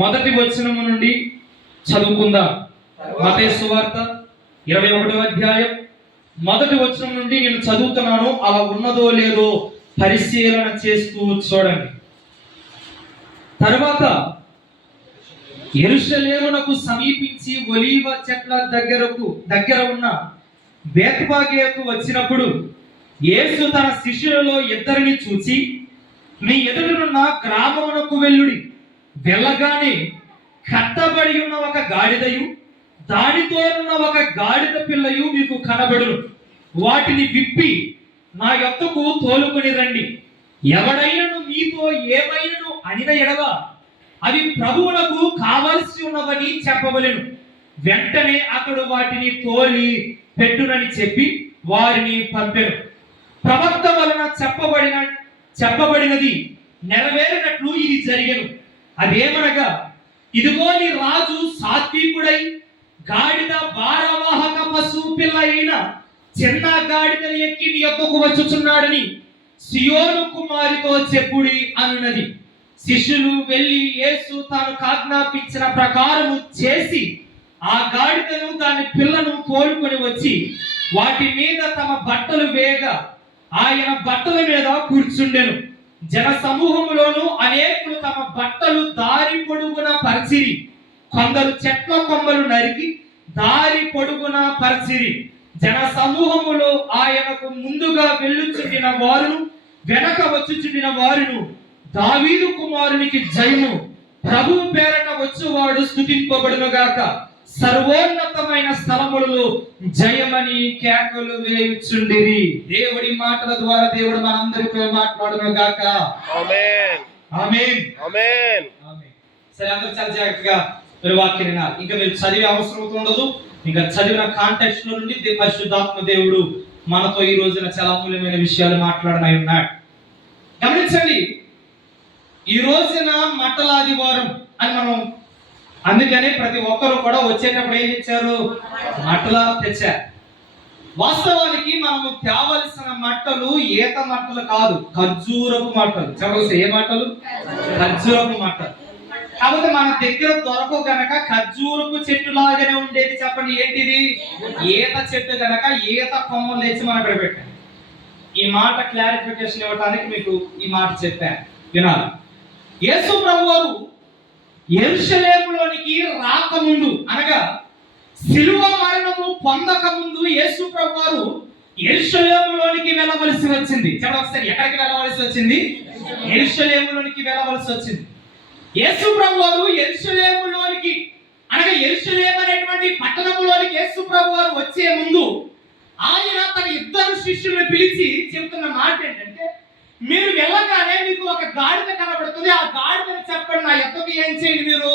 మొదటి వచనము నుండి చదువుకుందాం. మత్తయి సువార్త 21వ అధ్యాయం మొదటి వచనం నుండి నేను చదువుతున్నాను. అలా ఉన్నదో లేదో పరిశీలన చేస్తూ చూడండి. తర్వాత యెరూషలేమునకు సమీపించి ఒలీవ చెట్ల దగ్గర ఉన్న బేత్ఫాగేకు వచ్చినప్పుడు యేసు తన శిష్యులలో ఇద్దరిని చూచి, మీ ఎదురునున్న గ్రామమునకు వెళ్ళుడి. వెళ్ళగానే కట్టబడి ఉన్న ఒక గాడిదయు దానితో ఉన్న ఒక గాడిద పిల్లయు మీకు కనబడును. వాటిని విప్పి నా యొద్దకు తోలుకొని రండి. ఎవడైనను మీతో ఏమైనను అనిన ఎడల అవి ప్రభువునకు కావలసి ఉన్నవని చెప్పవలెను. వెంటనే అతడు వాటిని తోలి పెట్టునని చెప్పి వారిని పంపెను. ప్రవక్త వలన చెప్పబడినది నెరవేరినట్లు ఇది జరిగెను. అదేమనగా, ఇదిగో నీ రాజు సాత్వికుడై గాడిద భారవాహక పశువు పిల్ల అయిన చిన్న గాడిదని ఎక్కి నీ యొద్దకు వచ్చుచున్నాడని సియోను కుమారితో చెప్పుడి అన్నది. శిష్యులు వెళ్ళి యేసు తాను ఆజ్ఞాపించిన ప్రకారము చేసి ఆ గాడిదను దాని పిల్లను తోలుకొని వచ్చి వాటి మీద తమ బట్టలు వేయగా ఆయన బట్టల మీద కూర్చుండెను. జన సమూహములోను అనేకులు తమ బట్టలు దారి పొడుగున పరిచిరి. కొందరు చెట్ల కొమ్మలు నరికి దారి పొడుగున పరిచిరి. జన సమూహములో ఆయనకు ముందుగా వెళ్ళుచుండిన వారును వెనక వచ్చుచుండిన వారును, దావీదు కుమారునికి జయము, ప్రభువు పేరట వచ్చువాడు స్తుతింపబడును గాక, సర్వోన్నతమైన స్థలములలో జయమని కేకలు వేయుచుండిరి. దేవుడి మాటల ద్వారా దేవుడు మనందరితో మాట్లాడును గాక. ఆమేన్ ఆమేన్ ఆమేన్ ఆమేన్. సరే, అందరూ చాలా జాగ్రత్తగా వాక్యాన్ని వినాలి. ఇంకా మీరు చదివే అవసరం ఉండదు. ఇంకా చదివిన కాంటెక్స్ట్ లో నుండి పరిశుద్ధాత్మ దేవుడు మనతో ఈ రోజున చాలా అమూల్యమైన విషయాలు మాట్లాడనై ఉన్నాడు. గమనించండి, ఈ రోజున మట్టల ఆదివారం అని మనం, అందుకనే ప్రతి ఒక్కరు కూడా వచ్చేటప్పుడు ఏం తెచ్చారు? మట్టల తెచ్చారు. వాస్తవానికి మనము తేవలసిన మట్టలు ఈత మట్టలు కాదు, ఖర్జూరపు మట్టలు. చదవసే ఏ మట్టలు? ఖర్జూరపు మట్టలు. కాబట్టి మన దగ్గర దొరకవు గనక ఖర్జూరపు చెట్టు లాగానే ఉండేది. చెప్పండి, ఏంటిది? ఈత చెట్టు గనక ఈత కొమ్మలు తెచ్చి మనం ఇక్కడ పెట్టాం. ఈ మాట క్లారిఫికేషన్ ఇవ్వడానికి మీకు ఈ మాట చెప్పాను, వినాలి. యేసు ప్రభువారు యెరూషలేములోనికి రాకముందు, అనగా శిలువ మరణము పొందక ముందు యేసు ప్రభువారు యెరూషలేములోనికి వెళ్ళవలసి వచ్చింది. చెప్పండి ఒకసారి, ఎక్కడికి వెళ్ళవలసి వచ్చింది? యెరూషలేములోనికి వెళ్ళవలసి వచ్చింది. యేసు ప్రభువారు యెరూషలేములోనికి, అనగా యెరూషలేము అనేటువంటి పట్టణంలోనికి యేసు ప్రభువారు వచ్చే ముందు ఆయన తన ఇద్దరు శిష్యులను పిలిచి చెబుతున్న మాట ఏంటంటే, మీరు వెళ్ళగానే మీకు ఒక గాడిద కనబడుతుంది, ఆ గాడిదని చెప్పండి, నా యొద్దకు ఏం చేయండి, మీరు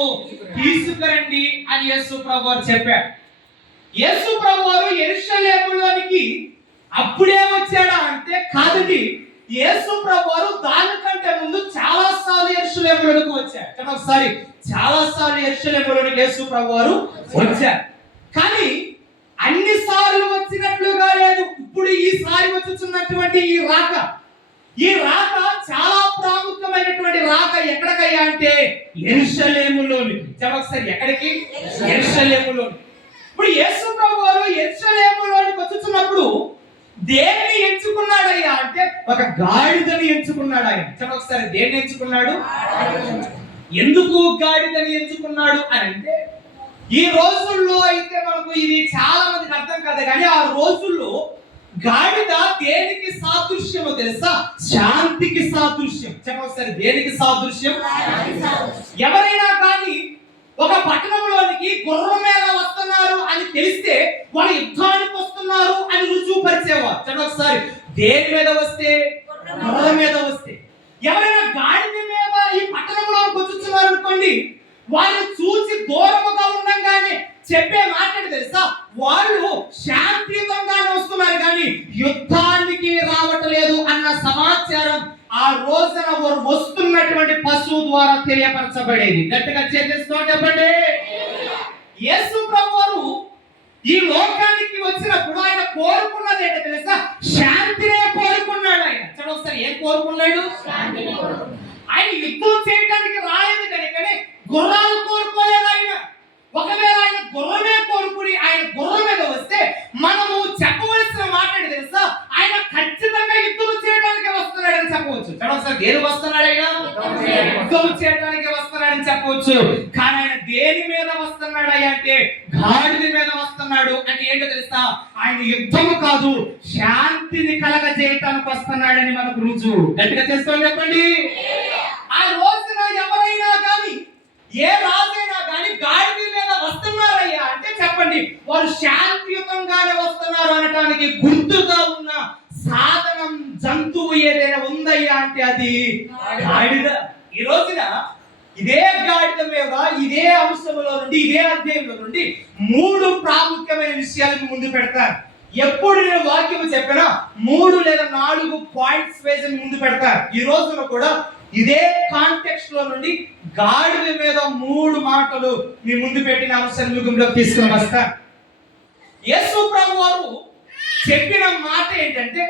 తీసుకురండి అని యేసు ప్రభువారు చెప్పాడు. యేసు ప్రభువారు యెరూషలేములోనికి అప్పుడే వచ్చాడా అంటే కాదండి. యేసు ప్రభువారు దానికంటే ముందు చాలా సార్లు యెరూషలేములోనికి వచ్చారు. ఒకసారి చాలా సార్లు యెరూషలేములోనికి యేసు ప్రభువారు వచ్చారు. కానీ అన్ని సార్లు వచ్చినట్లుగా లేదు. ఇప్పుడు ఈసారి వచ్చుచున్నటువంటి ఈ రాక చాలా ప్రాముఖ్యమైనటువంటి రాక. ఎక్కడికయ్యా అంటే యెరూషలేములోనికి. ఒకసారి ఎక్కడికి? యెరూషలేములోనికి. ఇప్పుడు యేసు ప్రభువారు యెరూషలేములోనికి వచ్చుచున్నప్పుడు దేన్ని ఎంచుకున్నాడయ్యా అంటే ఒక గాడిదని ఎంచుకున్నాడు ఆయన. ఒకసారి దేన్ని ఎంచుకున్నాడు? ఎందుకు గాడిదని ఎంచుకున్నాడు అని అంటే, ఈ రోజుల్లో అయితే మనకు ఇది చాలా మందికి అర్థం కాదు, కానీ ఆ రోజుల్లో గాడిద దేనికి సాదృశ్యమో తెలుసా? శాంతికి సాదృశ్యం. ఒకసారి దేనికి సాదృశ్యం? ఎవరైనా కానీ ఒక పట్టణంలోనికి గుర్రం మీద వస్తున్నారు అని తెలిస్తే వాళ్ళు యుద్ధానికి వస్తున్నారు అని రుజువు పరిచేవారు. ఒకసారి దేని మీద వస్తే? గుర్రం మీద వస్తే. ఎవరైనా గాడిద మీద ఈ పట్టణంలోకి వచ్చుతున్నారు అనుకోండి, వాళ్ళు చూసి దూరముగా ఉండగానే చెప్పే మాట తెలుసా? వాళ్ళు శాంతియుతంగానే వస్తున్నారు కానీ యుద్ధానికి రావట్లేదు అన్న సమాచారం ఆ రోజున వారు వస్తున్నటువంటి పశువు ద్వారా తెలియపరచబడేది. గట్టిగా చేస్తూ చెప్పండి. యేసు ప్రభువారు ఈ లోకానికి వచ్చినప్పుడు ఆయన కోరుకున్నది ఏంటో తెలుసా? శాంతినే కోరుకున్నాడు. ఆయన ఒకసారి ఏం కోరుకున్నాడు? ఆయన యుద్ధం చేయడానికి రాలేదు కనుకనే గుర్రాలు కోరుకోలేదు ఆయన. ఒకవేళ ఆయన గుర్రమే కోరుకుని ఆయన గుర్రం మీద వస్తే మనము చెప్పవలసిన మాట ఏంటి తెలుసా? ఆయన ఖచ్చితంగా యుద్ధం చేయడానికి వస్తున్నాడని చెప్పవచ్చు. ఒకసారి దేని వస్తున్నాడు? ఆయన యుద్ధం చేయడానికి వస్తున్నాడని చెప్పవచ్చు. కానీ ఆయన దేని మీద వస్తున్నాడు అంటే గాడిద మీద వస్తున్నాడు. అంటే ఏంటో తెలుసా? ఆయన యుద్ధము కాదు, శాంతిని కలగజేయటానికి వస్తున్నాడని మనకు రుజువు. గట్టిగా చేసుకోండి చెప్పండి. ఆ రోజున ఎవరైనా కానీ, ఏ రాజైనా కానీ గాడిద మీద వస్తున్నారయ్యా అంటే చెప్పండి, వారు శాంతియుతంగానే వస్తున్నారు అనటానికి గుర్తుగా ఉన్న సాధనం, జంతువు ఏదైనా ఉందయ్యా అంటే అది గాడిద. ఈ రోజున ఇదే గాడిద మీద, ఇదే అంశంలో నుండి, ఇదే అధ్యాయంలో నుండి 3 ప్రాముఖ్యమైన విషయాలను ముందు పెడతారు. ఎప్పుడు నేను వాక్యం చెప్పినా 3 లేదా 4 పాయింట్స్ వేసి ముందు పెడతారు. ఈ రోజున కూడా ఇదే కాంటెక్స్ట్ లో నుండి గాడిద మీద 3 మాటలు మీ ముందు పెట్టిన అంశాన్ని ముగింపులోకి తీసుకుని వస్తారు. యేసు ప్రభు వారు చెప్పిన మాట ఏంటంటే,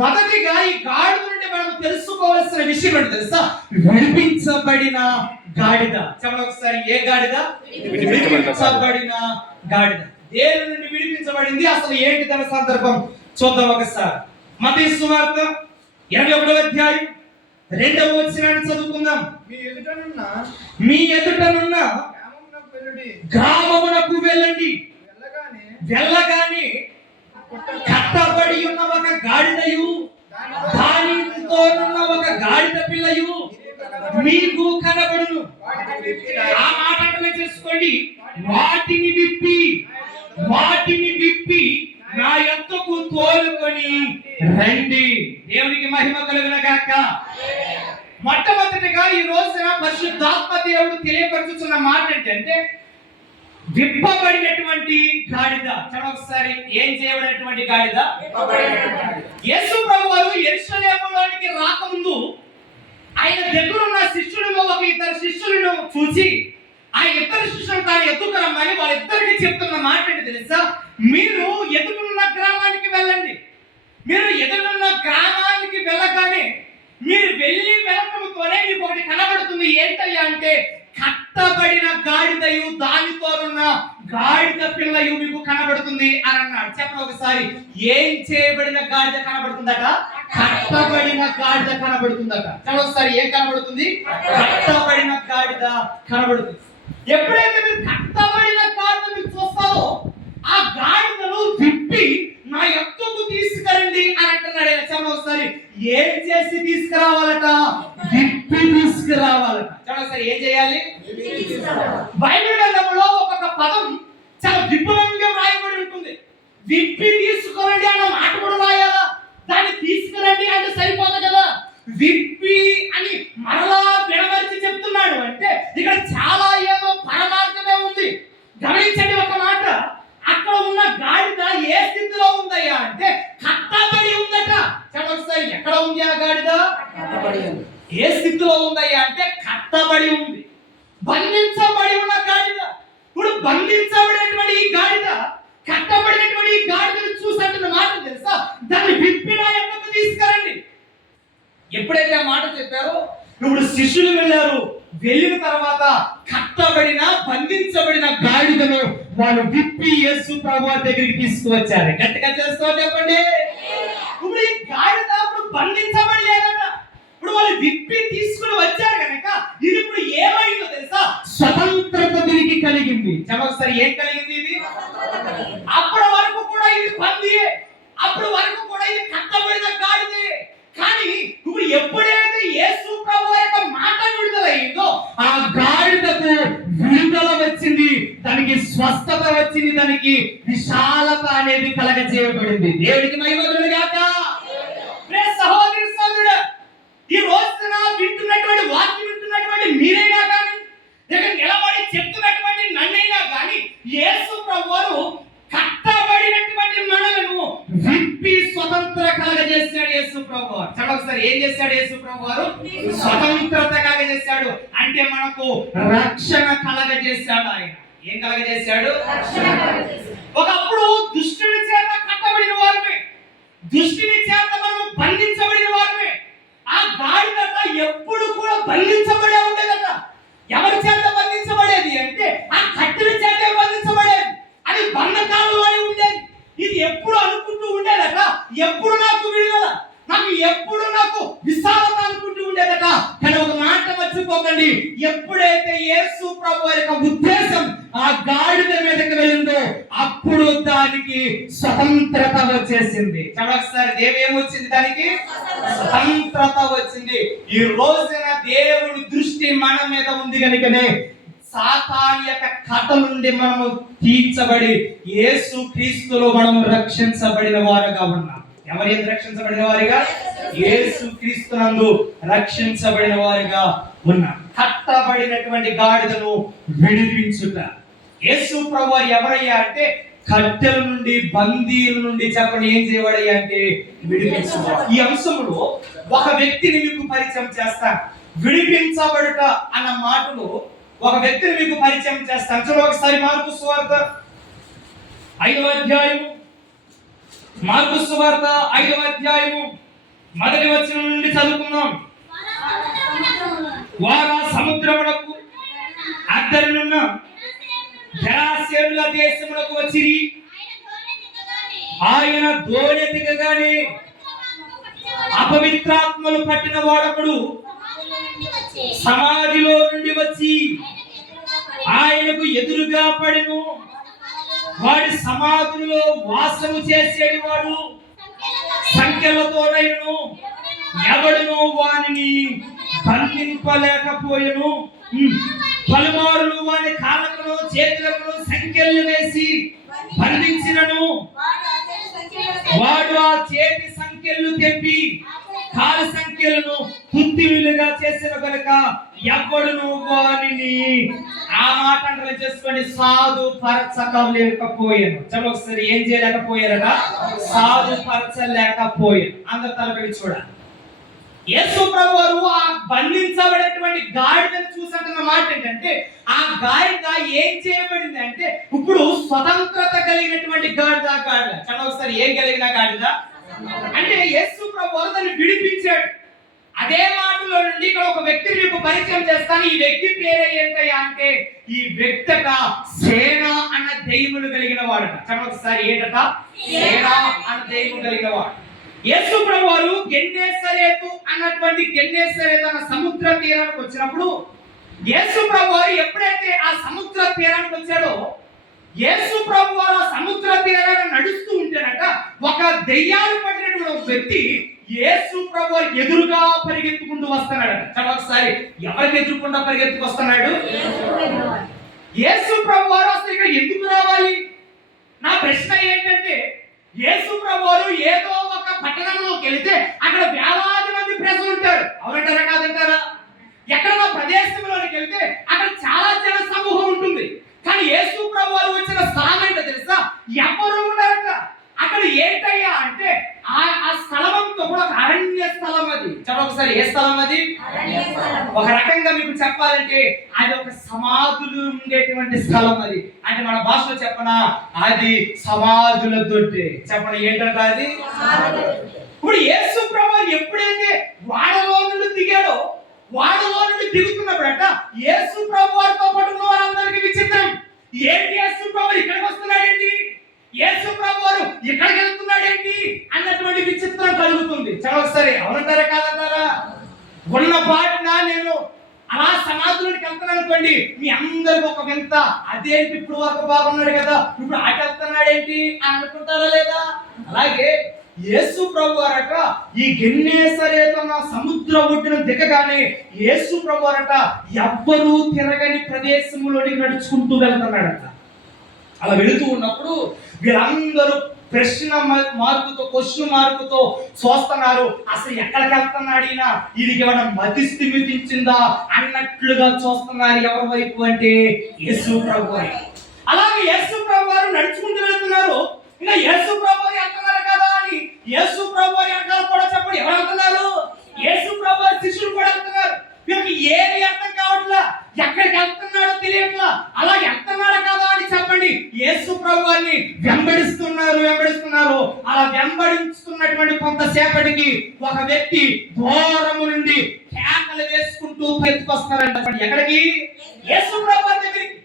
మొదటిగా ఈ గాడిద నుండి మనం తెలుసుకోవాల్సిన విషయం ఏంటో తెలుసా? విడిపించబడిన గాడిద. చెప్పండి ఒకసారి, ఏ గాడిద? విడిపించబడిన గాడిద. దేని నుండి విడిపించబడింది, అసలు ఏంటి దాని సందర్భం చూద్దాం ఒకసారి. మత్తయి సువార్త 21వ అధ్యాయం 2వ వచనాన్ని చదువుకుందాం. మీ ఎదుటనున్న గ్రామమునకు వెళ్ళండి, వెళ్ళగానే కట్టబడి ఉన్న ఒక గాడిదయు దానితోనున్న ఒక గాడిద పిల్లయు మీకు కనబడును. ఆ మాట అర్థం చేసుకోండి. వాటిని విప్పి నా యొద్దకు తోలుకొని రండి. దేవునికి మహిమ కలుగును గాక. మొట్టమొదటిగా ఈ రోజున పరిశుద్ధాత్మ దేవుడు తెలియపరుచుతున్న మాట ఏంటంటే, విప్పబడినటువంటి గాడిద. ఒకసారి, ఏం చేయబడినటువంటి గాడిద? యేసు ప్రభువారు యెరూషలేములోనికి రాకముందు ఆయన దగ్గర ఉన్న శిష్యులలో ఒక 2 శిష్యులను చూసి ఆ 2 శిష్యులను తాను ఎత్తుకు రమ్మని వాళ్ళిద్దరికి చెప్తున్న మాట ఏంటి తెలుసా? మీరు ఎదురున్న గ్రామానికి వెళ్ళండి. మీరు ఎదురున్న గ్రామానికి వెళ్ళగానే మీరు వెళ్ళటంతోనే మీకు ఒకటి కనబడుతుంది. ఏంటయ్యా అంటే, కట్టబడిన గాడిదయు దానితోనున్న గాడిద పిల్లయు మీకు కనబడుతుంది అని అన్నాడు. చెప్పండి ఒకసారి, ఏం చేయబడిన గాడిద కనబడుతుందట? కట్టబడిన గాడిద కనబడుతుందట. చెప్పండి ఒకసారి, ఏం కనబడుతుంది? కట్టబడిన గాడిద కనబడుతుంది. ఎప్పుడైతే మీరు కట్టబడిన గాడిద మీరు చూస్తారో, ఆ గాడిదను విప్పి నా యొద్దకు తీసుకురండి అని అంటున్నాడు. చెప్పండి ఒకసారి, ఏం చేసి తీసుకురావాలట? విప్పి తీసుకురావాలట. చెప్పండి ఒకసారి, ఏం చేయాలి? బైబిల్ గ్రంథంలో ఒక్కొక్క పదం చాలా విపులంగా రాయబడి ఉంటుంది. విప్పి తీసుకురండి అన్న మాట కూడా రాయాలా? దాన్ని తీసుకురండి అంటే సరిపోదు కదా. విప్పి అని మరలా విడమర్చి చెప్తున్నాడు అంటే ఇక్కడ చాలా ఏదో పరమార్థమే ఉంది. గమనించండి ఒక మాట. అక్కడ ఉన్న గాడిద ఏ స్థితిలో ఉందయ్యా అంటే కట్టబడి ఉందట. ఒకసారి, ఎక్కడ ఉంది ఆ గాడిద? ఏ స్థితిలో ఉందయ్యా అంటే కట్టబడి ఉంది. బంధించబడి ఉన్న గాడిద. ఇప్పుడు బంధించబడినటువంటి ఈ గాడిద, కట్టబడినటువంటి ఈ గాడిదను చూసినట్టు మాట తెలుసా? దాన్ని విప్పిన ఎందుకు తీసుకురండి. ఎప్పుడైతే ఆ మాట చెప్పారో, ఇప్పుడు శిష్యులు వెళ్ళారు. వెళ్ళిన తర్వాత కట్టబడిన, బంధించబడిన గాడిదను వాళ్ళు విప్పి యేసు ప్రభువు దగ్గరికి తీసుకువచ్చారు. గట్టిగా చేస్తావు చెప్పండి. ఇప్పుడు ఈ గాడిద ఇప్పుడు బంధించబడలేదట. ఇప్పుడు వాళ్ళు విప్పి తీసుకుని వచ్చారు కనుక ఇది ఇప్పుడు ఏమైందో తెలుసా? స్వతంత్రత తిరిగి కలిగింది. ఒకసారి, ఏం కలిగింది? ఇది అప్పటి వరకు కూడా ఇది బందీయే, అప్పటి వరకు కూడా ఇది కట్టబడిన గాడిదే. కానీ ఇప్పుడు ఎప్పుడైతే యేసు ప్రభువు యొక్క మాట విడుదలైందో, ఆ గాడిదకు విడుదల వచ్చింది, దానికి స్వస్థత వచ్చింది, దానికి విశాలత అనేది కలగజేయబడింది. దేవునికి మహిమ కలుగును గాక. సహోదరి సోదరుడా, ఈ రోజున వింటున్నటువంటి వాక్యం వింటున్నటువంటి మీరైనా కానీ, దగ్గర నిలబడి చెప్తున్నటువంటి నన్నైనా కానీ, యేసు ప్రభువు కట్టబడినటువంటి మనలను విప్పి స్వతంత్ర కలగజేశాడు యేసు ప్రభువు. ఒకసారి, ఏం చేశాడు యేసు ప్రభువు? స్వతంత్రత కలగజేశాడు. అంటే మనకు రక్షణ కలగజేశాడు. ఆయన ఏం కలగజేశాడు? ఒకప్పుడు దుష్టుని చేత కట్టబడిన వారమే, దుష్టుని చేత మనం బంధించబడిన వారమే. ఆ గాడిద ఎప్పుడు కూడా బంధించబడే ఉండేదట. ఎవరి చేత బంధించబడి మర్చిపోకండి, ఎప్పుడైతే యేసు ప్రభు యొక్క ఉద్దేశం ఆ గాడిద మీదకి వెళ్ళిందో అప్పుడు దానికి స్వతంత్రత వచ్చేసింది. ఒకసారి ఏమొచ్చింది? దానికి స్వతంత్రత వచ్చింది. ఈ రోజున దేవుడి దృష్టి మన మీద ఉంది కనుకనే సాతాను యొక్క కథ నుండి మనము తీర్చబడి యేసు క్రీస్తులో మనము రక్షించబడిన వారుగా ఉన్నాం. ఎవరి రక్షించబడిన వారిగా? యేసు క్రీస్తునందు రక్షించబడిన వారిగా ఉన్నాం. కట్టబడినటువంటి గాడిదను విడిపించుట. యేసు ప్రభువారు ఎవరయ్యా అంటే కట్టెల నుండి, బందీల నుండి చెప్పండి ఏం చేయబడయ్యా అంటే విడిపించుట. ఈ అంశంలో ఒక వ్యక్తిని మీకు పరిచయం చేస్తాను. విడిపించబడుట అన్న మాటలు ఒక వ్యక్తిని మీకు పరిచయం చేస్తాను. చలో ఒకసారి మార్కు సువార్త 5వ అధ్యాయము, మార్కు సువార్త 5వ అధ్యాయము 1వ వచనం నుండి చదువుకుందాం. వారు సముద్రమునకు అద్దరినున్న గెరాసేనుల దేశమునకు వచ్చిరి. ఆయన దోణి దిగగానే అపవిత్రాత్మలు పట్టిన వాడొకడు సమాధిలో నుండి వచ్చి ఆయనకు ఎదురుగా పడెను. వాడి సమాధిలో వాసము చేసేది వాడు సంఖ్యలతోనైను ఎవడును వానిని బంధింపలేకపోయెను. పలుమారులు వాని కాళ్ళకును చేతులకు సంఖ్యలు వేసి బంధించినను వాడు ఆ చేతి సంఖ్యలు తెంపి కాలు సంఖ్యలను తుత్తివిలుగా చేసిన కనుక ఎవడును వానిని ఆ మాట అంటే చేసుకొని సాధు పరచలేకపోయాను. చలో ఒకసారి ఏం చేయలేకపోయారట? సాధు పరచలేకపోయాను. అందరు తలపెట్టి చూడాలి. యేసు ప్రభువారు ఆ బంధించబడినటువంటి గాడిదను చూసంటున్న మాట ఏంటంటే ఆ గాడిద ఏం చేయబడింది అంటే ఇప్పుడు స్వతంత్రత కలిగినటువంటి గాడిద. చలో ఒకసారి ఏం కలిగిన గాడిద అంటే యేసు ప్రభువారు దాన్ని విడిపించాడు. అదే మాటలో నుండి ఇక్కడ ఒక వ్యక్తిని మీకు పరిచయం చేస్తాను. ఈ వ్యక్తి పేరు ఏంటయ్యా అంటే ఈ వ్యక్తి సేన అన్న దైవములు కలిగిన వాడట. చలో ఒకసారి ఏంటట? సేన అన్న దైవము కలిగిన వాడు. యేసు ప్రభువారు గెన్నేసరేతు అన్నటువంటి గెన్నేసరేతు అన్న సముద్ర తీరానికి వచ్చినప్పుడు యేసు ప్రభువారు ఎప్పుడైతే ఆ సముద్ర తీరానికి వచ్చాడో యేసు ప్రభువారు ఆ సముద్ర తీరాన్ని నడుస్తూ ఉంటేనట ఒక దెయ్యాలు పట్టినటువంటి ఒక వ్యక్తి యేసు ప్రభువారు ఎదురుగా పరిగెత్తుకుంటూ వస్తున్నాడట. చాలా ఒకసారి ఎవరికి ఎదురుకుండా పరిగెత్తుకు వస్తున్నాడు? యేసు ప్రభువారు అసలు ఇక్కడ ఎందుకు రావాలి? నా ప్రశ్న ఏంటంటే యేసు ప్రభువారు ఏదో ఒక పట్టణంలోకి వెళితే అక్కడ వేలాది మంది ప్రజలు ఉంటారు. అవునంటారా కాదంటారా? ఎక్కడో ప్రదేశంలోకి వెళ్తే అక్కడ చాలా జన సమూహం ఉంటుంది. కానీ యేసు ప్రభువారు వచ్చిన స్థలం ఏంటో తెలుసా? ఎవరు ఉన్నారట అక్కడ. ఏంటయ్యా అంటే ఆ స్థలం అంతా కూడా అరణ్య స్థలం. అది చలో ఒకసారి ఏ స్థలం అది? ఒక రకంగా మీకు చెప్పాలంటే అది ఒక సమాధులు ఉండేటువంటి స్థలం. అది అంటే మన భాషలో చెప్పనా అది సమాధుల దొడ్డి. చెప్పండి ఏంటంట అది? ఇప్పుడు యేసు ప్రభువు ఎప్పుడైతే వాడలో నుండి దిగాడో వాడలో నుండి దిగుతున్నప్పుడట యేసు ప్రభువుతో పాటు ఉన్న వారందరికీ విచిత్రం. ఏంటి యేసు ప్రభువు ఇక్కడికి వస్తున్నాడేంటి, యేసు ప్రభువు ఇక్కడికి వెళ్తున్నాడేంటి అన్నటువంటి విచిత్రం కలుగుతుంది. చాలా ఒకసారి అవునంటారా కాదంటారా? ఉన్న పాటిన నేను అలా సమాధులకి వెళ్తాను అనుకోండి, మీ అందరికి ఒక వింత. అదేంటి ఇప్పుడు వరకు బాగున్నాడు కదా ఇప్పుడు ఆట వెళ్తున్నాడేంటి అని అనుకుంటారా లేదా? అలాగే యేసు ప్రభువారట ఈ గెన్నేసరేతు సముద్ర ఒడ్డున దిగగానే యేసు ప్రభువారట ఎవ్వరూ తిరగని ప్రదేశంలోనికి నడుచుకుంటూ వెళ్తున్నాడట. అలా వెళుతూ ఉన్నప్పుడు వీళ్ళందరూ క్వశ్చన్ మార్కుతో చూస్తున్నారు. అసలు ఎక్కడికి వెళ్తున్నాడు ఈయన, వీడికి ఏమైనా మతి స్థిమితించిందా అన్నట్లుగా చూస్తున్నారు. ఎవరి వైపు అంటే యేసు ప్రభు. అలాగే యేసు ప్రభు వారు నడుచుకుంటూ వెళ్తున్నారు. ఇంకా యేసు ప్రభు వారు వెళ్తున్నారు కదా అని యేసు ప్రభు వారి వెనకాల కూడా చెప్పండి ఎవరు వెళ్తున్నారు? యేసు ప్రభు వారి శిష్యులు కూడా వెళ్తున్నారు. వీళ్ళకి ఏది అర్థం కావట్లా, ఎక్కడికి వెళ్తున్నాడో తెలియట్లా. అలా వెళ్తున్నాడు కదా అని చెప్పండి యేసు ప్రభువాన్ని వెంబడిస్తున్నారు. అలా వెంబడిస్తున్నటువంటి కొంతసేపటికి ఒక వ్యక్తి దూరము నుండి కేకలు వేసుకుంటూ ఎత్తుకొస్తున్నారంట. ఎక్కడికి? యేసు ప్రభువారి దగ్గరికి.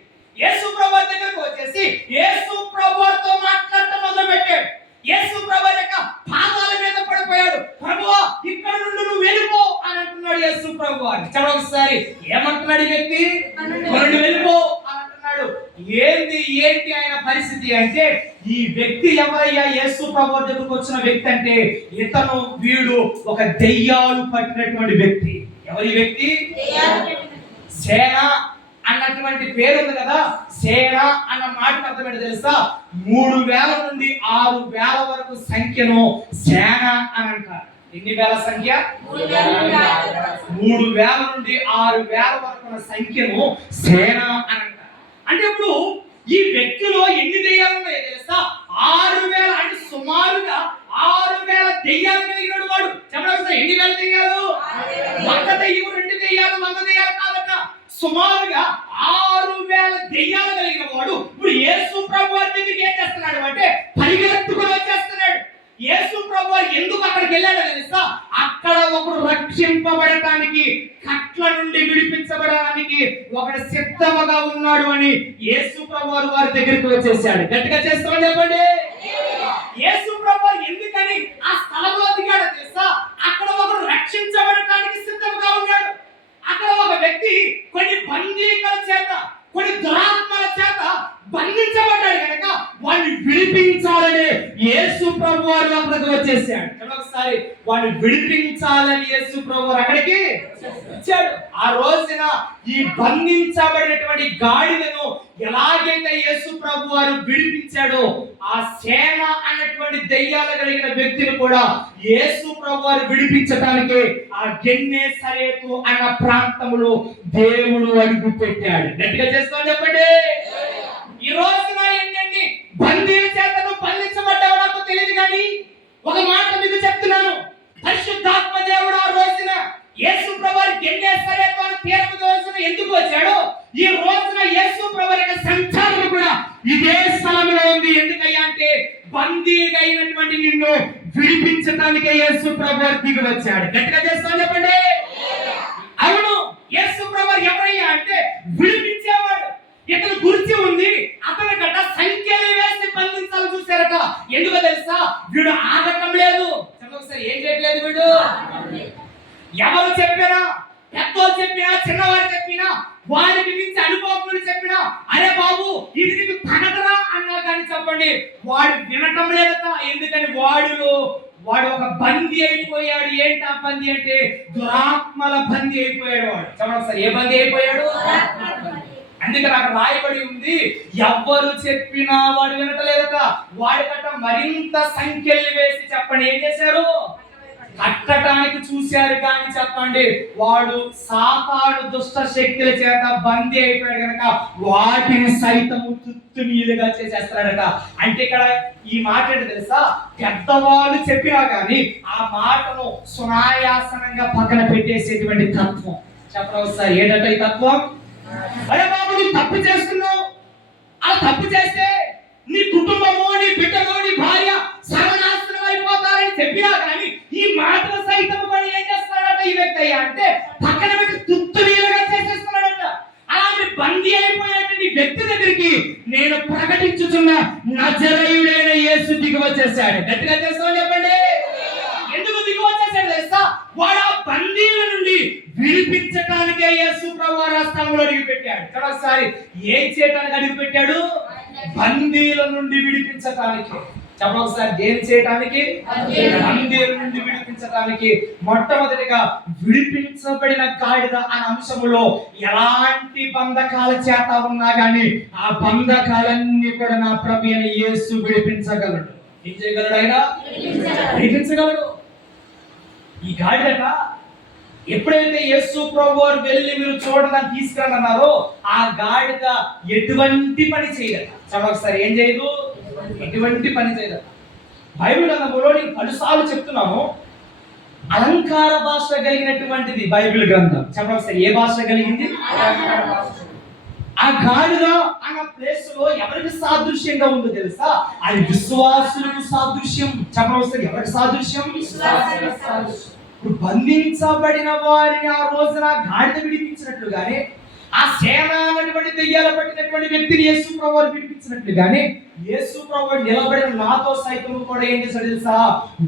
యేసు ప్రభువారి దగ్గరికి వచ్చేసి యేసు ప్రభువారితో మాట్లాడటం మొదలు పెట్టాడు. యేసు ప్రభువారి యొక్క పాదాల మీద పడిపోయాడు. ప్రభువా ఇక్కడ నుండి నువ్వు వెళ్ళిపో అని అంటున్నాడు అంటున్నాడు యేసు ప్రభు వారు. చెప్పండి ఒకసారి, ఏమంటున్నాడు ఈ వ్యక్తి? కొనుండి వెళ్ళిపో అని అంటున్నాడు. ఏంటి ఆయన పరిస్థితి అంటే, ఈ వ్యక్తి ఎవరయ్యా యేసు ప్రభు దగ్గరకు వచ్చిన వ్యక్తి అంటే, వీడు ఒక దెయ్యాలు పట్టినటువంటి వ్యక్తి. ఎవరి వ్యక్తి? సేన అన్నటువంటి పేరు ఉంది కదా, సేన అన్న మాటకు అర్థం ఏంటో తెలుసా? 3000 నుండి 6000 వరకు సంఖ్యను సేన అని అంటారు. ఎన్ని వేల సంఖ్య? 3000 నుండి 6000 వరకు ఉన్న సంఖ్యను సేన అని అంటారు. అంటే ఇప్పుడు ఈ వ్యక్తిలో ఎన్ని దెయ్యాలు ఉన్నాయో తెలుసా? 6000, అంటే సుమారుగా 6000 దెయ్యాలు కలిగిన వాడు. చెప్పండి, ఎన్ని వేల దెయ్యాలు? 100 దెయ్యం, 2 దెయ్యాలు, 100 దెయ్యాలు కాదట, సుమారుగా 6000 దెయ్యాలు కలిగిన వాడు ఇప్పుడు యేసు ప్రభు వారి దగ్గరికి ఏం చేస్తున్నాడు అంటే, పరిగెత్తుకుని వచ్చేస్తున్నాడు. యేసు ప్రభు వారు ఎందుకు అక్కడికి వెళ్ళాడో తెలుసా? అక్కడ ఒకడు రక్షింపబడటానికి, కట్ల నుండి విడిపించబడడానికి ఒకడు సిద్ధముగా ఉన్నాడు అని యేసు ప్రభు వారి దగ్గరికి వచ్చేసాడు. గట్టిగా చేస్తామని చెప్పండి. యేసు ప్రభు ఎందుకని ఆ స్థలంలో దిగాడో తెలుసా? అక్కడ ఒకడు రక్షించబడటానికి సిద్ధంగా ఉన్నాడు. అక్కడ ఒక వ్యక్తి కొన్ని బందీకల చేత, కొన్ని దురాత్మల చేత బంధించబడ్డాడు కనుక వాడిని విడిపించాలని యేసు ప్రభు వారు అక్కడికి వచ్చేసాడు. ఒకసారి వాడిని విడిపించాలని యేసు ప్రభు వారు అక్కడికి వచ్చాడు. ఆ రోజున ఈ బంధించబడినటువంటి గాడిదను ఎలాగైతే యేసు ప్రభు వారు విడిపించాడో, ఆ సేన అన్నటువంటి దెయ్యాలు కలిగిన వ్యక్తిని కూడా యేసు ప్రభు వారు విడిపించడానికి ఆ గెన్నేసరేతు అన్న ప్రాంతంలో దేవుడు అడుగు పెట్టాడు. గట్టిగా చేస్తామని చెప్పండి. ఈ రోజున ఎన్ని బందీల చేతను బంధించబడ్డావో నాకు తెలియదు, కానీ ఒక మాట మీకు చెప్తున్నాను. పరిశుద్ధాత్మ దేవుడు ఆ రోజున యేసు ప్రభువు గెన్నేసరేతు అనే తీరపు రోజున ఎందుకు వచ్చాడో, ఈ రోజున యేసు ప్రభువు యొక్క సంచారం కూడా ఇదే స్థలంలో ఉంది. ఎందుకయ్యా అంటే, బందీగా అయినటువంటి నిన్ను విడిపించడానికి యేసు ప్రభువు దిగి వచ్చాడు. గట్టిగా చేస్తామని చెప్పండి. అవును, యేసు ప్రభువు ఎవరయ్యా అంటే విడిపించేవాడు. ఇతను గురించి ఉంది, అతని గట్ట సంఖ్యలు వేసి బంధించాలని చూశారట. ఎందుకో తెలుసా? వీడు ఆగటం లేదు. ఒకసారి ఏం చేయట్లేదు వీడు. ఎవరు చెప్పినా, పెద్దోళ్ళు చెప్పినా, చిన్నవారు చెప్పినా, వారికి మించి అనుభవకులు చెప్పినా, అరే బాబు ఇది నీకు తగదరా అన్నా కానీ చెప్పండి, వాడు వినటం లేదట. ఎందుకని? వాడు ఒక బందీ అయిపోయాడు. ఏంటి ఆ బందీ అంటే, దురాత్మల బందీ అయిపోయాడు వాడు. చెప్పండి ఒకసారి, ఏ బందీ అయిపోయాడు? అందుకే నాకు రాయబడి ఉంది, ఎవ్వరు చెప్పినా వాడు వినటలేదట. వాడికట మరింత సంఖ్యలు వేసి చెప్పండి ఏం చేశారు? కట్టడానికి చూశారు. కానీ చెప్పండి, వాడు సాతాను దుష్ట శక్తుల చేత బందీ అయిపోయాడు కనుక వాటిని సైతము తుత్తునీలుగా చేసేస్తాడట. అంటే ఇక్కడ ఈ మాట ఏంటి తెలుసా? పెద్దవాళ్ళు చెప్పినా కానీ ఆ మాటను సునాయాసనంగా పక్కన పెట్టేసేటువంటి తత్వం. చెప్పండి ఒకసారి, ఏంటంటే ఈ తత్వం? అరే బాబు, నువ్వు తప్పు చేస్తున్నావు, ఆ తప్పు చేస్తే నీ కుటుంబము, నీ బిడ్డలు, నీ భార్య సర్వనాశనం అయిపోతారని చెప్పినా కానీ ఈ మాటలు సైతం కూడా ఏం చేస్తాడట ఈ వ్యక్తి అయ్యా అంటే, పక్కన పెట్టి తుత్తునీలుగా చేసేస్తున్నాడట. అలాంటి బందీ అయిపోయినటువంటి వ్యక్తి దగ్గరికి నేను ప్రకటించుచున్న నజరేయుడైన యేసు దిగి వచ్చేసాడు. గట్టిగా చేస్తామని చెప్పండి. ఎందుకు దిగి వచ్చేసాడు తెలుసా? వాడు ఆ బందీల నుండి విడిపించడానికే యేసు ప్రభువు స్థలంలో అడిగి పెట్టాడు. ఒకసారి ఏం చేయడానికి అడిగి పెట్టాడు? బందీల నుండి విడిపించడానికి. చెప్పండి ఒకసారి, ఏం చేయడానికి? బందీల నుండి విడిపించడానికి. మొట్టమొదటిగా విడిపించబడిన గాడిద అనే అంశములో ఎలాంటి బంధకాల చేత ఉన్నా గానీ ఆ బంధకాలన్నీ కూడా నా ప్రభు అయిన యేసు విడిపించగలడు. ఏం చేయగలడు? ఆయన విడిపించగలడు. ఈ గాడిదట ఎప్పుడైతే యేసు ప్రభు వారు వెళ్ళి మీరు చూడడానికి తీసుకురన్నారో, ఆ గాడిద ఎటువంటి పని చేయదు. చెప్పండి ఒకసారి, ఏం చేయదు? ఎటువంటి పని చేయదు. బైబిల్ గ్రంథంలో నేను పలుసార్లు చెప్తున్నాను, అలంకార భాష కలిగినటువంటిది బైబిల్ గ్రంథం. చెప్పండి ఒకసారి, ఏ భాష కలిగింది? ఆ గాడిద అన్న ప్లేస్ లో ఎవరికి సాదృశ్యంగా ఉందో తెలుసా? అది విశ్వాసులకు సాదృశ్యం. చెప్పండి ఒకసారి, ఎవరికి సాదృశ్యం? ఇప్పుడు బంధించబడిన వారిని ఆ రోజున గాడిద విడిపించినట్లుగానే ఆ సేన అనేటువంటి దెయ్యాలు పట్టినటువంటి వ్యక్తిని యేసు ప్రభువు విడిపించినట్లుగానే యేసు ప్రభువు నిలబడిన నాతో సైతం కూడా ఏం చేశాడు తెలుసా?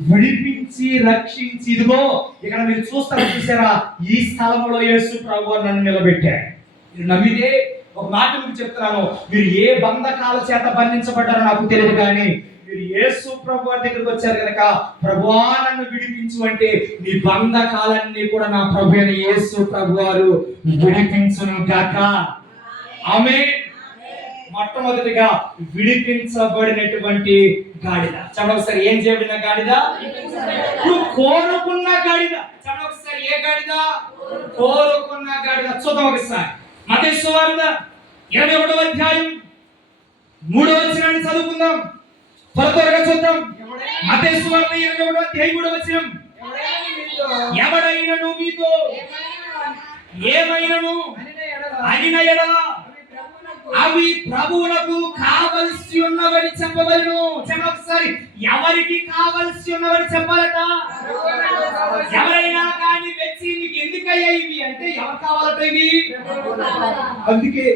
విడిపించి రక్షించి, ఇదిగో ఇక్కడ మీరు చూసారా, ఈ స్థలంలో యేసు ప్రభువు నన్ను నిలబెట్టాడు. మీరు నమ్మితే ఒక మాట మీకు చెప్తున్నాను, మీరు ఏ బంధకాల చేత బంధించబడ్డారో నాకు తెలియదు, కానీ మీరు యేసు ప్రభువు దగ్గరికి వచ్చారు కనుక, ప్రభువా నన్ను విడిపించు అంటే నీ బంధకాలన్నీ కూడా నా ప్రభు అయిన యేసు ప్రభువారు విడిపించును గాక. ఆమేన్. మొట్టమొదటిగా విడిపించబడినటువంటి గాడిద. చెప్పండి ఏం చేయబడిన గాడిద? నువ్వు కోరుకున్న గాడిద. చెప్పండి ఏ గాడిద? కోరుకున్న గాడిద. చూద్దాం ఒకసారి మత్తయి సువార్త 21వ అధ్యాయం 3వ వచనాన్ని చదువుకుందాం. త్వరగా చూద్దాం. మత్తయి సువార్త 21వ అధ్యాయం 3వ వచనం. ఎవడైనను మీతో ఏమైనను అనిన ఎడల అవి ప్రభువులకు కావలసి ఉన్నవని చెప్పవలను. ఒకసారి ఎవరికి కావలసి ఉన్నవని చెప్పాలట? ఎవరైనా కానీ వచ్చి నీకు ఎందుకయ్యా ఇవి అంటే ఎవరు కావాలట ఇవి? అందుకే